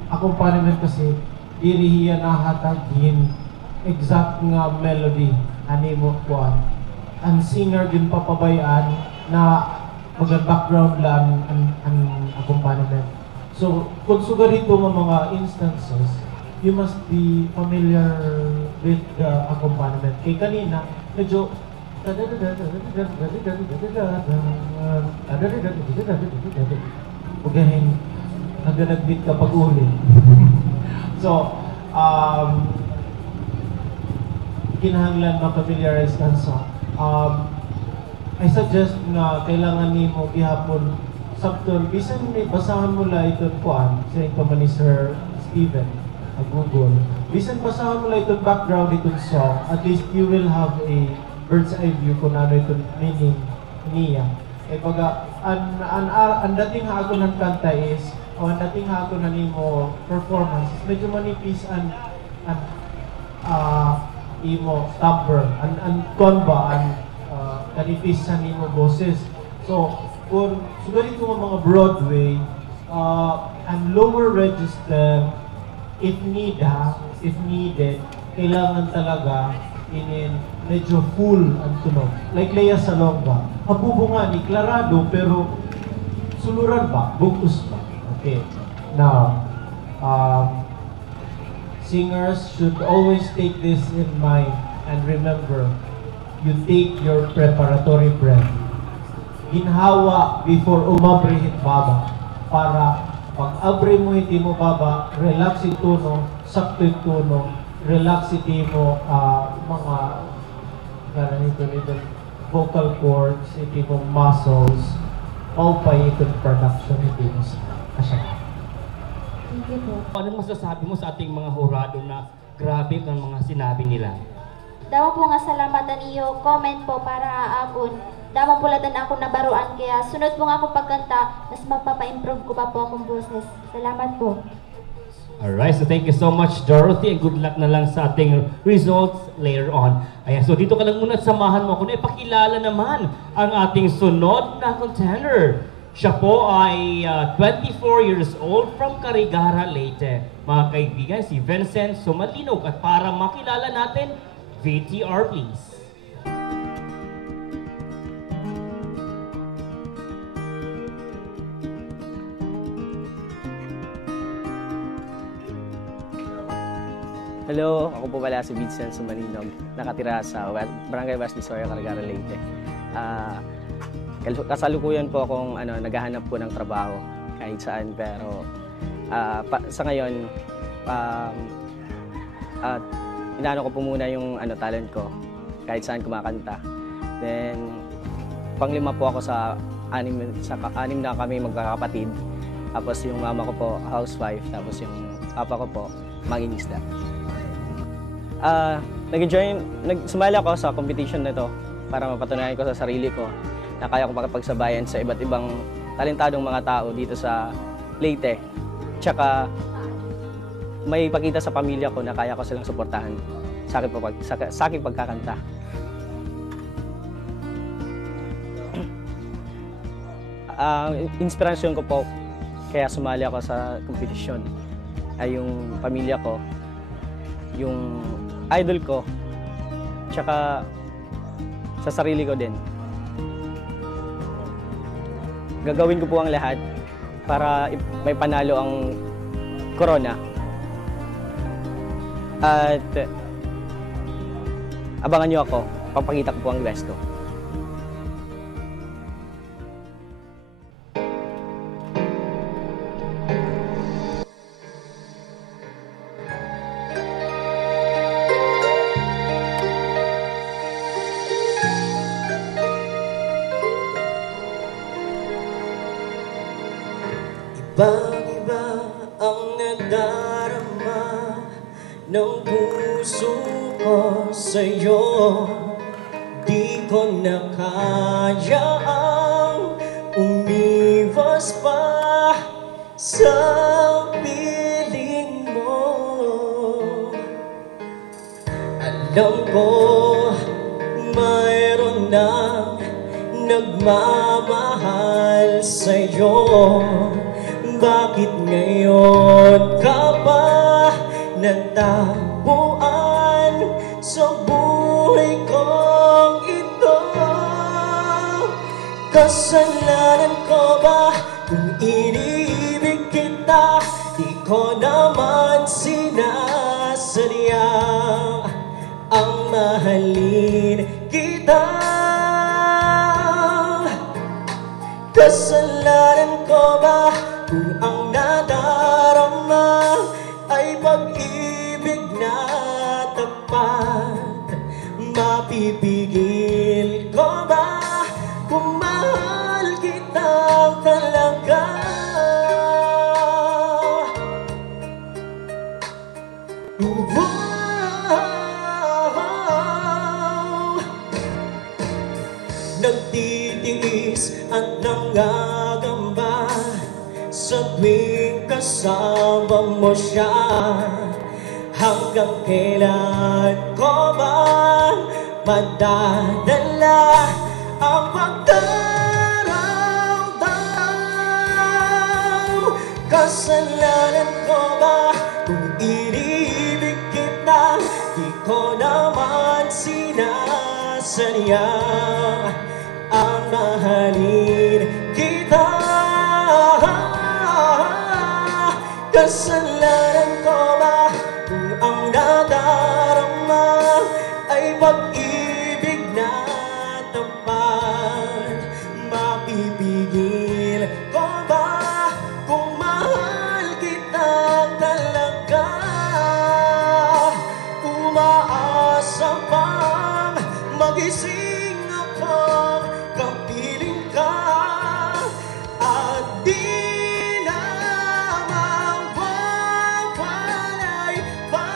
accompaniment kasi, dirihiya na hatagin exact nga melody, ani mo kuan. Ang singer din papabayaan na mag-background lang ang accompaniment. So, kung suga dito mga instances, you must be familiar with the accompaniment. Kay kanina, medyo ugahin, naganagbit ka pag uli. So, kinahanglan ma-familiarize ka sa I suggest na kailangan ni mo gihapon sabton, bisan may basahan mo lang ito kuan sa pa man ni Sir Steven at Google. Bisan basahan mo lang itong background itong song, at least you will have a bird's eye view kung ano itong meaning niya. Eh baga, ang dating hago ng kanta is, o ang dating hago na nimo performance, medyo manipis ang imo timbre, ang kuan ba, kanipis sa nimo boses. So, kung sugarito mo mga Broadway, ang lower register, if needed, kailangan talaga medyo full ang tunog. Like Lea Salonga, habubunga ni Clarado, pero suluran ba? Bukus ba? Okay. Now, singers should always take this in mind and remember, you take your preparatory breath. Ginhawa before umabrihit baba, para pag abre mo hindi mo baba, relax yung tono, sakto yung tono, relax hindi mo mga ganito vocal cords, hindi mo muscles, maupay itong production hindi mo asya. Thank you po. Anong masasabi mo sa ating mga hurado na grabe ang mga sinabi nila? Daw po nga salamatan iyo, comment po para akon. Daw po latan ako nabaruan, kaya sunod po nga ako pagkanta, mas mapapa-improve ko pa po akong boses. Salamat po. Alright, so thank you so much, Dorothy, and good luck na lang sa ating results later on. Ayan, so dito ka lang muna at samahan mo ako na ipakilala naman ang ating sunod na contender. Siya po ay 24 years old from Carigara, Leyte. Mga kaibigan, si Vincent Sumalinog. At para makilala natin, VTR please. Hello, ako po pala si Vincent Sumalinog, nakatira sa Barangay West Disoya, Carigara, Leyte. Kasalukuyan po akong naghahanap po ng trabaho kahit saan, pero sa ngayon, inaano ko po muna yung talent ko kahit saan kumakanta. Then, panglima po ako sa anim na kami magkakapatid. Tapos yung mama ko po, housewife. Tapos yung papa ko po, mangingisda. Sumali ako sa competition na to para mapatunayan ko sa sarili ko na kaya ko makapagsabayan sa iba't ibang talentadong mga tao dito sa Leyte. Tsaka may ipakita sa pamilya ko na kaya ko silang suportahan sa aking pagkakanta. Inspirasyon ko po kaya sumali ako sa competition ay yung pamilya ko, yung idol ko, tsaka sa sarili ko din. Gagawin ko po ang lahat para may panalo ang corona. At abangan nyo ako, papakita ko po ang best ko. Ibang-iba ang nadarama ng puso ko sa'yo. Di ko na kayang umiwas pa sa piling mo. Alam ko mayroon na nagmamahal sa'yo. Bakit ngayon ka ba nagtapuan sa buhay kong ito? Kasalanan ko ba kung iniibig kita? Di ko naman sinasadya ang mahalin kita. Kasalanan ko ba kung ang nadarama ay pag-ibig na tapat? Mapipigil ko ba kung mahal kita talaga? Nagtitiis at nangagamba sa tuwing kasama mo siya. Hanggang kailan ko ba madadala ang pagdaramdam? Kasalanan ko ba kung iniibig kita? Di ko naman sinasadya ang mahalin kita. Kasalanan ko ba kung ang nadarama ay pag-ibig na tapat? Mapipigil ko ba kung mahal kita talaga? Umaasa pang magising akong kapiling ka at di na mawawalay pa.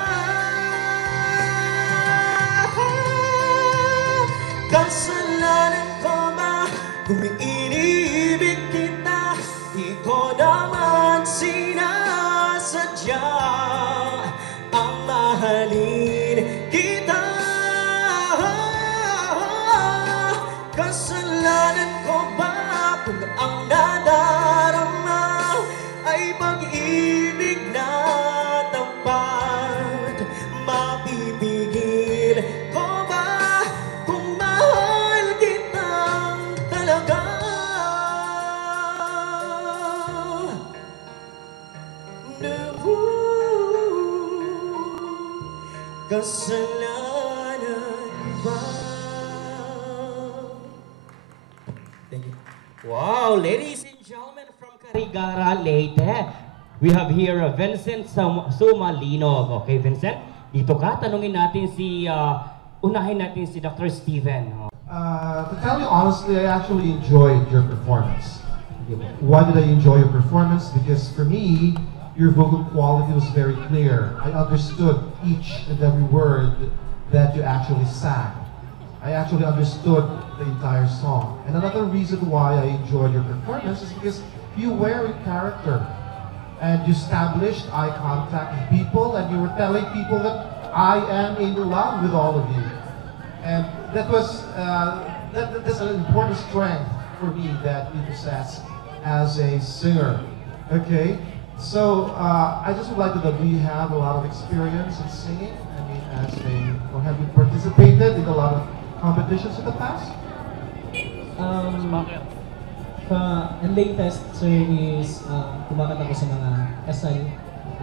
Kasalanan ko ba kung iniibig kita? Di ko naman sinasadya ang mahalin kita. Kasalanan ko ba kung ang nadarama ay pag-ibig na tapat? Mapipigil ko ba kung mahal kitang talaga? Kasalanan ba? Wow, ladies and gentlemen from Carigara, Leyte. We have here Vincent Sumalinov. Okay, Vincent, dito ka. Tanungin natin unahin natin si Dr. Steven. To tell you honestly, I actually enjoyed your performance. Why did I enjoy your performance? Because for me, your vocal quality was very clear. I understood each and every word that you actually sang. I actually understood the entire song. And another reason why I enjoyed your performance is because you were in character. And you established eye contact with people, and you were telling people that I am in love with all of you. And that was that's an important strength for me that you possess as a singer. Okay, so I just would like to know, do you have a lot of experience in singing? I mean, or have you participated in a lot of competitions in the past? Ang latest, sir, is kumakanta ko sa mga kasal.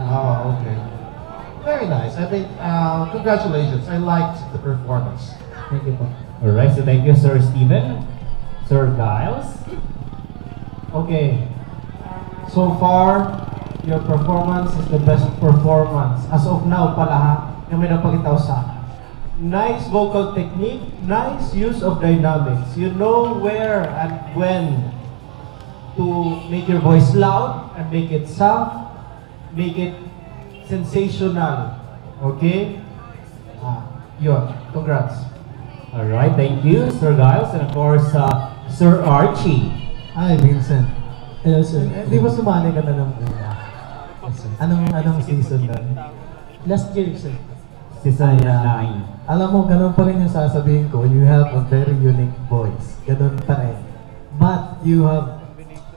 Oh, okay. Very nice. I mean, congratulations. I liked the performance. Thank you po. Alright, so thank you, Sir Steven. Sir Giles? Okay. So far, your performance is the best performance. As of now pala ha, yung may napakita sa nice vocal technique, nice use of dynamics. You know where and when to make your voice loud and make it soft, make it sensational. Okay? Yun. Congrats. Alright, thank you, Sir Giles. And of course, Sir Archie. Hi, Vincent. Hello, sir. Di ba sumali ka na ng anong season na? Last year, sir. Season Ayan. 9. Alam mo, ganun pa rin yung sasabihin ko, you have a very unique voice. Ganun pa rin. But you have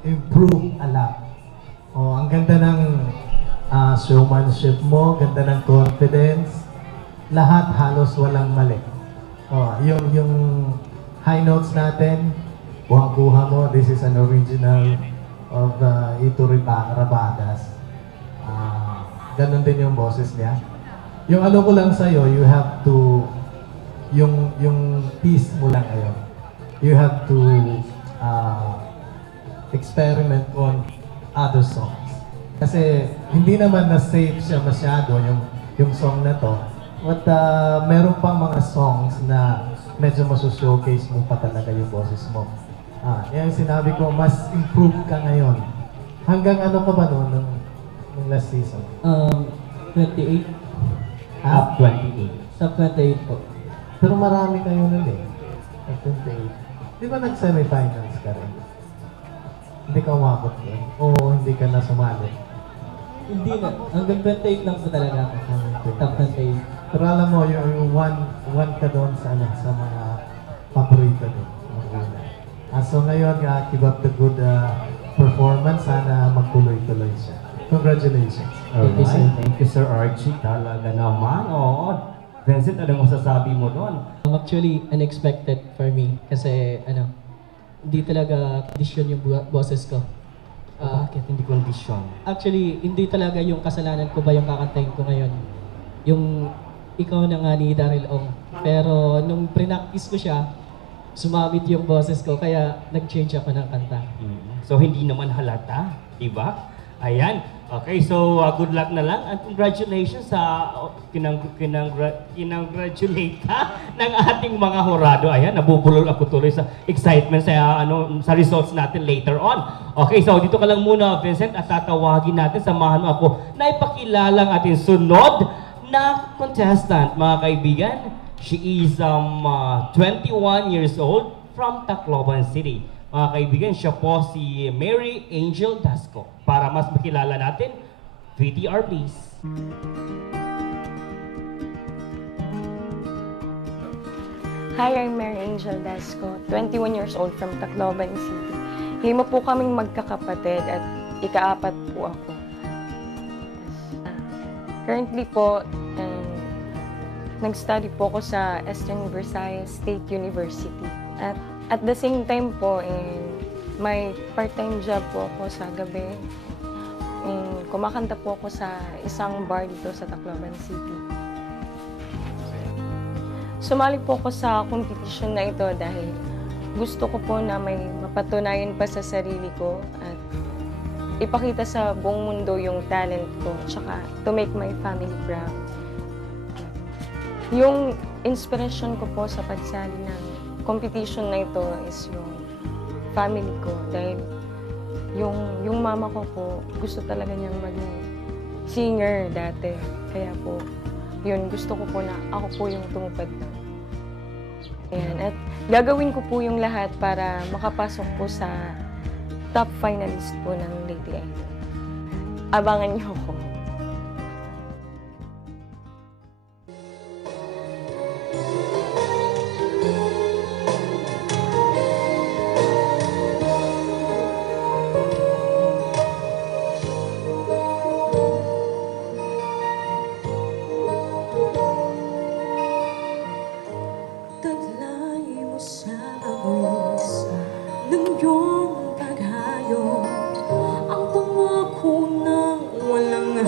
improved a lot. Oh, ang ganda ng showmanship mo, ganda ng confidence. Lahat halos walang mali. Oh, yung high notes natin, buhang-buha mo, this is an original of Ito Rabadas. Ganun din yung boses niya. Yung ano ko lang sa'yo, you have to, yung piece mo lang ngayon, you have to experiment on other songs. Kasi hindi naman na-safe siya masyado yung song na to. But meron pang mga songs na medyo maso-showcase mo pa talaga yung boses mo. Yan yung sinabi ko, mas improve ka ngayon. Hanggang ano ka ba noon nung last season? 28. Top 28. Top 28 po. Pero marami kayo nun eh. Top 28. Di ba nag-semifinals ka rin? Hindi ka umabot yun? O hindi ka na sumali? Hindi na. Hanggang 28 lang po talaga ako. Top 28. Pero alam mo, yung one ka doon sa mga paborito doon. So ngayon, keep up the good performance. Sana magtuloy-tuloy siya. Congratulations. Alright. Thank you, Sir Archie. Talaga naman. Oo. Vincent, anong masasabi mo doon? Actually, unexpected for me. Kasi, hindi talaga condition yung boses ko. Bakit hindi condition? Actually, hindi talaga yung kasalanan ko ba yung kakantahin ko ngayon. Yung ikaw na nga ni Daryl Ong. Pero nung pre-practice ko siya, sumamit yung boses ko, kaya nag-change ako ng kanta. So, hindi naman halata, diba? Ayan. Okay, so good luck na lang and congratulations sa kinongratulate ka ng ating mga horado. Ayan, nabubulol ako tuloy sa excitement sa results natin later on. Okay, so dito ka lang muna, Vincent, at tatawagin natin, samahan mo ako na ipakilala ang ating sunod na contestant, mga kaibigan. She is 21 years old from Tacloban City. Mga kaibigan, siya po si Mary Angel Dasco. Para mas makilala natin, VTR please. Hi, I'm Mary Angel Dasco, 21 years old from Tacloban City. Lima po kaming magkakapatid at ika-apat po ako. Currently po, nag-study po ako sa Eastern Visayas State University. At the same time po, may part-time job po ako sa gabi. Kumakanta po ako sa isang bar dito sa Tacloban City. Sumali po ako sa competition na ito dahil gusto ko po na may mapatunayan pa sa sarili ko at ipakita sa buong mundo yung talent ko, tsaka to make my family proud. Yung inspiration ko po sa pagsali ng competition na ito is yung family ko dahil yung mama ko po gusto talaga niyang maging singer dati. Kaya po, yun, gusto ko po na ako po yung tumupad na. Ayan, at gagawin ko po yung lahat para makapasok po sa top finalist po ng Lady Idol. Abangan niyo ako. Ang pangako ng walang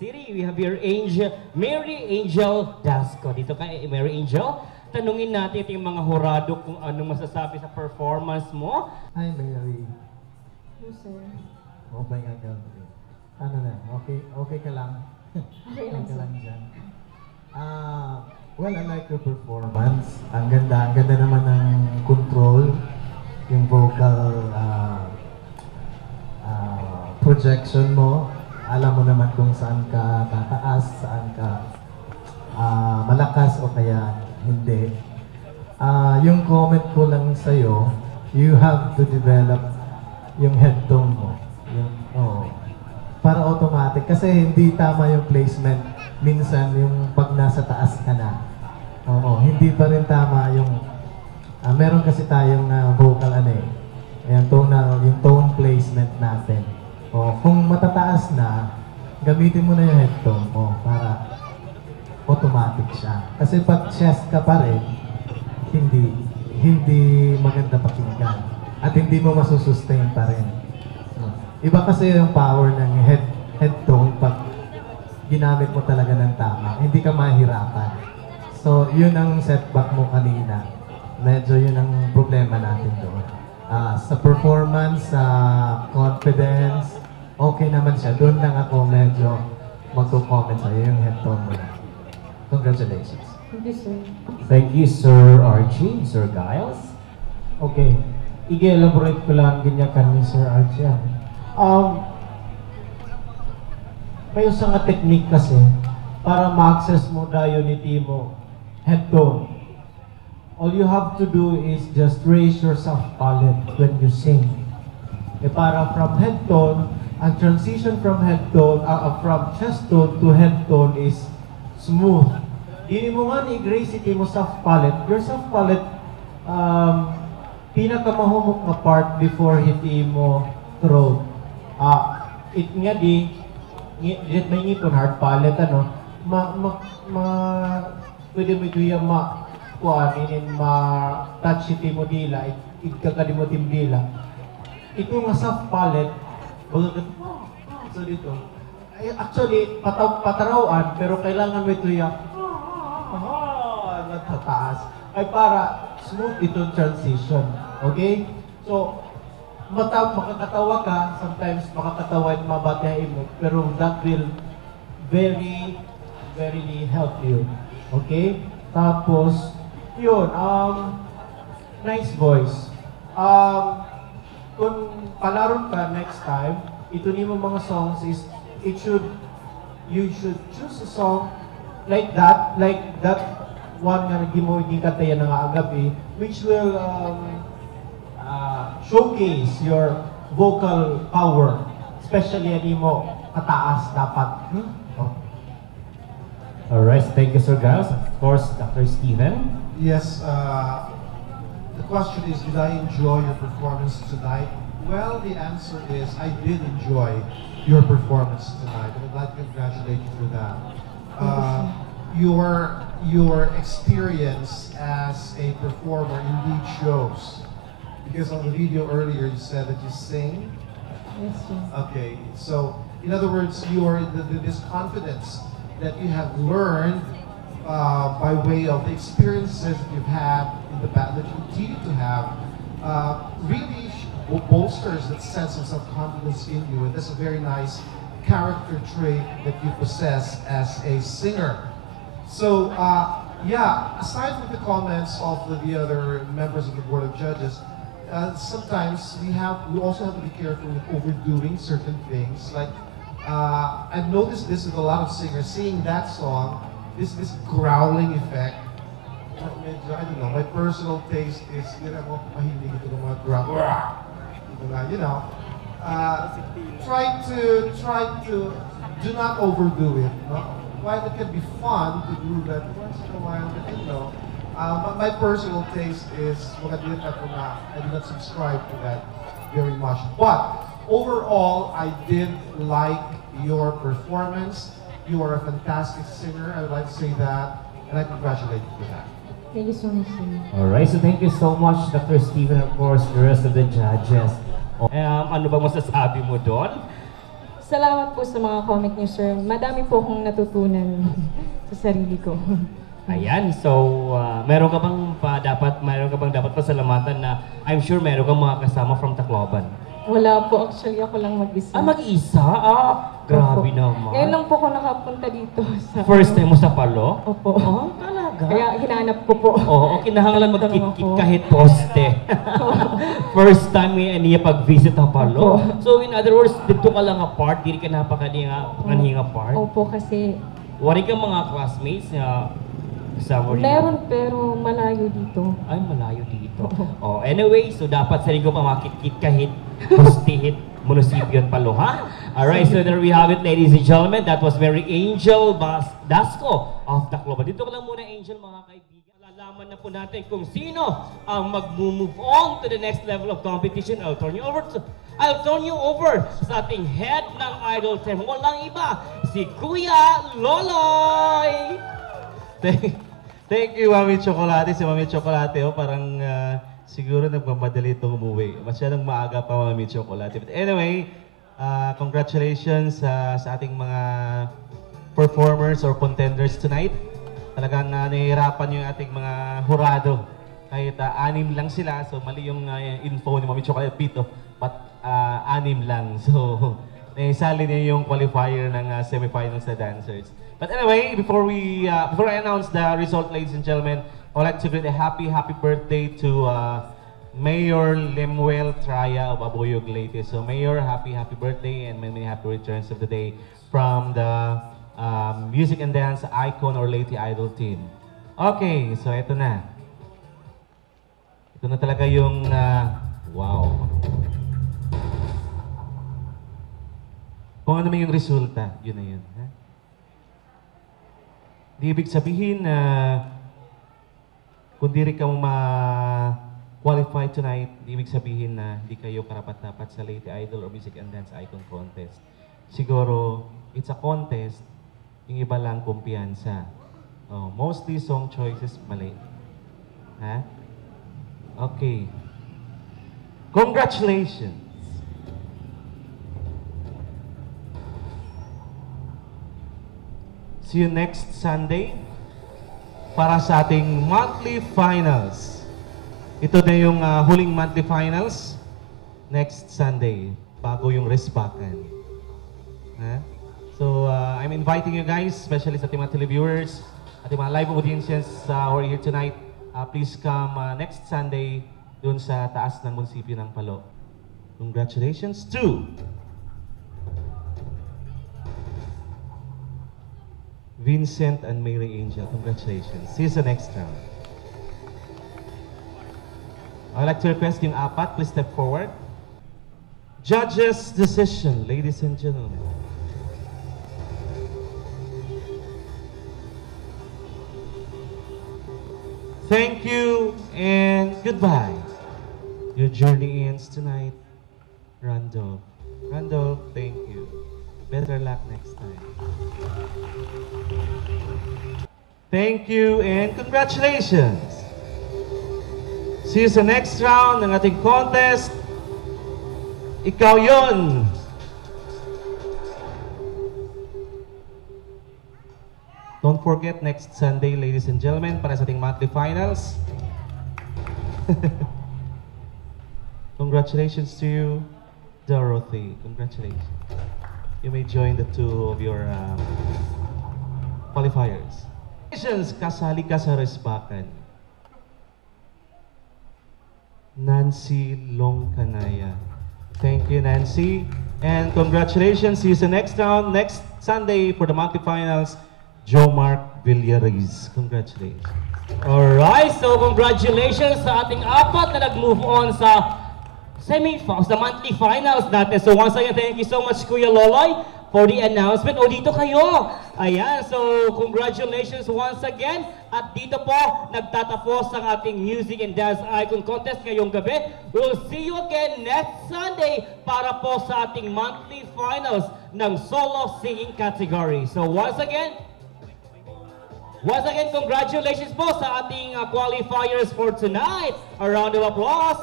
City. We have here Mary Angel Dasco. Dito kay Mary Angel. Tanungin natin yung mga hurado kung anong masasabi sa performance mo. Hi, Mary. Yes, sir. Oh my God. Ano na? Okay ka lang? Okay lang, ka sir. lang dyan. Well, I like your performance. Ang ganda naman ng control, yung vocal projection mo. Alam mo naman kung saan ka tataas, saan ka malakas o kaya hindi. Yung comment ko lang sa'yo, you have to develop yung head tone mo. Para automatic. Kasi hindi tama yung placement. Minsan yung pag nasa taas ka na. Hindi pa rin tama yung meron kasi tayong vocal yung tone placement natin. Kung matataas na, gamitin mo na yung head tone mo para automatic siya. Kasi pag chest ka pa rin, hindi maganda pakinggan. At hindi mo masusustain pa rin. Iba kasi yung power ng head tone pag ginamit mo talaga ng tama. Hindi ka mahirapan. So, yun ang setback mo kanina. Medyo yun ang problema natin doon. Sa performance, sa confidence, okay naman siya. Doon lang ako medyo magko-comment sa'yo yung head tone mo lang. Congratulations. Thank you, sir. Thank you, Sir Archie, Sir Giles. Okay. I-elaborate ko lang ganyan ni Sir Archie. May usang nga technique kasi para ma-access mo the unity mo, head tone. All you have to do is just raise your soft palate when you sing. Para from head tone, ang transition from head tone, from chest tone to head tone is smooth. Hindi mo nga ni-grace mo soft palate. Your soft palate, pinakamahumok na part before hiti mo throat. It nga may ngipon hard palate, pwede mo ito yung ma-touch iti mo dila, ikakadi mo tim dila. Ito nga soft palate, so dito. Actually, patarawan, pero kailangan mo ito yung natataas. Ay para smooth itong transition. Okay? So, makakatawa ka, sometimes makakatawa at mabatihain mo, pero that will very help you. Okay? Tapos, yun, nice voice. Kung palaron ka next time, ito ni mo mga songs is, you should choose a song like that one nga hindi katayan ng agabi, which will showcase your vocal power, especially ani mo kataas dapat. Alright, thank you, Sir Giles. Of course, Dr. Steven. Yes, the question is, did I enjoy your performance tonight? Well, the answer is, I did enjoy your performance tonight, and I'd like to congratulate you for that. Your experience as a performer indeed shows. Because on the video earlier, you said that you sing. Yes, sir. Okay, so in other words, this confidence that you have learned by way of the experiences that you've had in the past, that you continue to have, really bolsters that sense of self-confidence in you, and that's a very nice character trait that you possess as a singer. So, yeah, aside from the comments of the other members of the Board of Judges, sometimes we also have to be careful with overdoing certain things. Like, I've noticed this with a lot of singers, singing that song, this growling effect. I don't know, my personal taste is, mahilig ito ng mga growl. Try to do not overdo it. No? While it can be fun to do that once in a while, but my personal taste is, I do not subscribe to that very much. But overall, I did like your performance. You are a fantastic singer, I would like to say that, and I congratulate you for that. Thank you so much, sir. Alright, so thank you so much, Dr. Steven, of course, the rest of the judges. Ano ba masasabi mo doon? Salamat po sa mga comic niyo, sir. Madami po akong natutunan sa sarili ko. Ayan, so meron ka bang dapat pasalamatan na I'm sure meron kang mga kasama from Tacloban? Wala po, actually ako lang mag-isa. Mag-isa? Grabe naman. Ngayon lang po ako nakapunta dito sa... First time mo sa Palo? Opo. Talaga? Kaya hinanap ko po. Oo, kinahanglan magkit-kit kahit poste. First time niya pag-visit ang Palo. So in other words, dito ka lang apart, di ka napakaning apart? Opo, kasi... Wari kang mga classmates na kasama rin? Meron, pero malayo dito. Ay, malayo dito. Anyway, so dapat sa rin ko pa makit-kit kahit postihit munisipyo Palo, ha? Alright, so there we have it, ladies and gentlemen. That was Mary Angel Dasco of Tacloban. Dito ka lang muna, Angel, mga kaibigan. Lalaman na po natin kung sino ang mag-move on to the next level of competition. I'll turn you over sa ating head ng Idol Team. Walang iba, si Kuya Loloy! Thank you, Mami Chocolate. Si Mami Chocolate, parang siguro nagmamadali itong umuwi. Masyadong maaga pa, Mami Chocolate. But anyway, congratulations sa ating mga performers or contenders tonight. Talagang nahihirapan yung ating mga hurado. Kahit 6 lang sila, so mali yung info ni Mami Chocolate Pito. But 6 lang. So, naisali niya yung qualifier ng semifinals na dancers. But anyway, before I announce the result, ladies and gentlemen, I would like to greet a happy birthday to Mayor Lemuel Traya of Aboyog Leyte. So Mayor, happy birthday and many happy returns of the day from the music and dance icon or Leyte Idol team. Okay, so ito na. Ito na talaga yung wow. Kung ano man yung resulta, yun na yun. Ha? Di ibig sabihin na kung di rin ka ma-qualify tonight, di ibig sabihin na di kayo karapat-dapat sa Leyte Idol or Music and Dance Icon Contest. Siguro, it's a contest, yung iba lang kumpiyansa. Mostly song choices, mali. Ha? Okay. Congratulations! See you next Sunday para sa ating monthly finals. Ito na yung huling monthly finals next Sunday bago yung respakan. So I'm inviting you guys, especially sa ating mga televiewers, ating mga live audiences who are here tonight. Please come next Sunday dun sa taas ng munisipyo ng Palo. Congratulations to Vincent and Mary Angel. Congratulations. See you sa next round. I'd like to request yung apat, please step forward. Judges' decision, ladies and gentlemen. Thank you and goodbye. Your journey ends tonight. Randolph. Randolph, thank you. Better luck next time. Thank you and congratulations. See you sa next round ng ating contest. Ikaw yon. Don't forget next Sunday, ladies and gentlemen, para sa ating monthly finals. Congratulations to you, Dorothy. Congratulations. You may join the two of your qualifiers. Congratulations, kasali ka sa respakan. Nancy Longcanaya. Thank you, Nancy. And congratulations. See you sa next round, next Sunday for the monthly finals. Joe Mark Villariz. Congratulations. Alright, so congratulations sa ating apat na nag-move on sa sa monthly finals natin. So once again, thank you so much, Kuya Loloy, for the announcement. O, dito kayo. Ayan, so congratulations once again. At dito po, nagtatapos ang ating Music and Dance Icon Contest ngayong gabi. We'll see you again next Sunday para po sa ating monthly finals ng solo singing category. So once again, congratulations po sa ating qualifiers for tonight. A round of applause.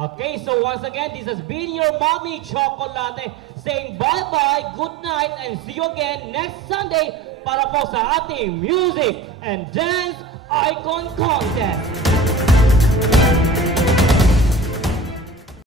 Okay, so once again, this has been your Mommy Chocolate saying bye-bye, good night, and see you again next Sunday para po sa ating Music and Dance Icon Contest.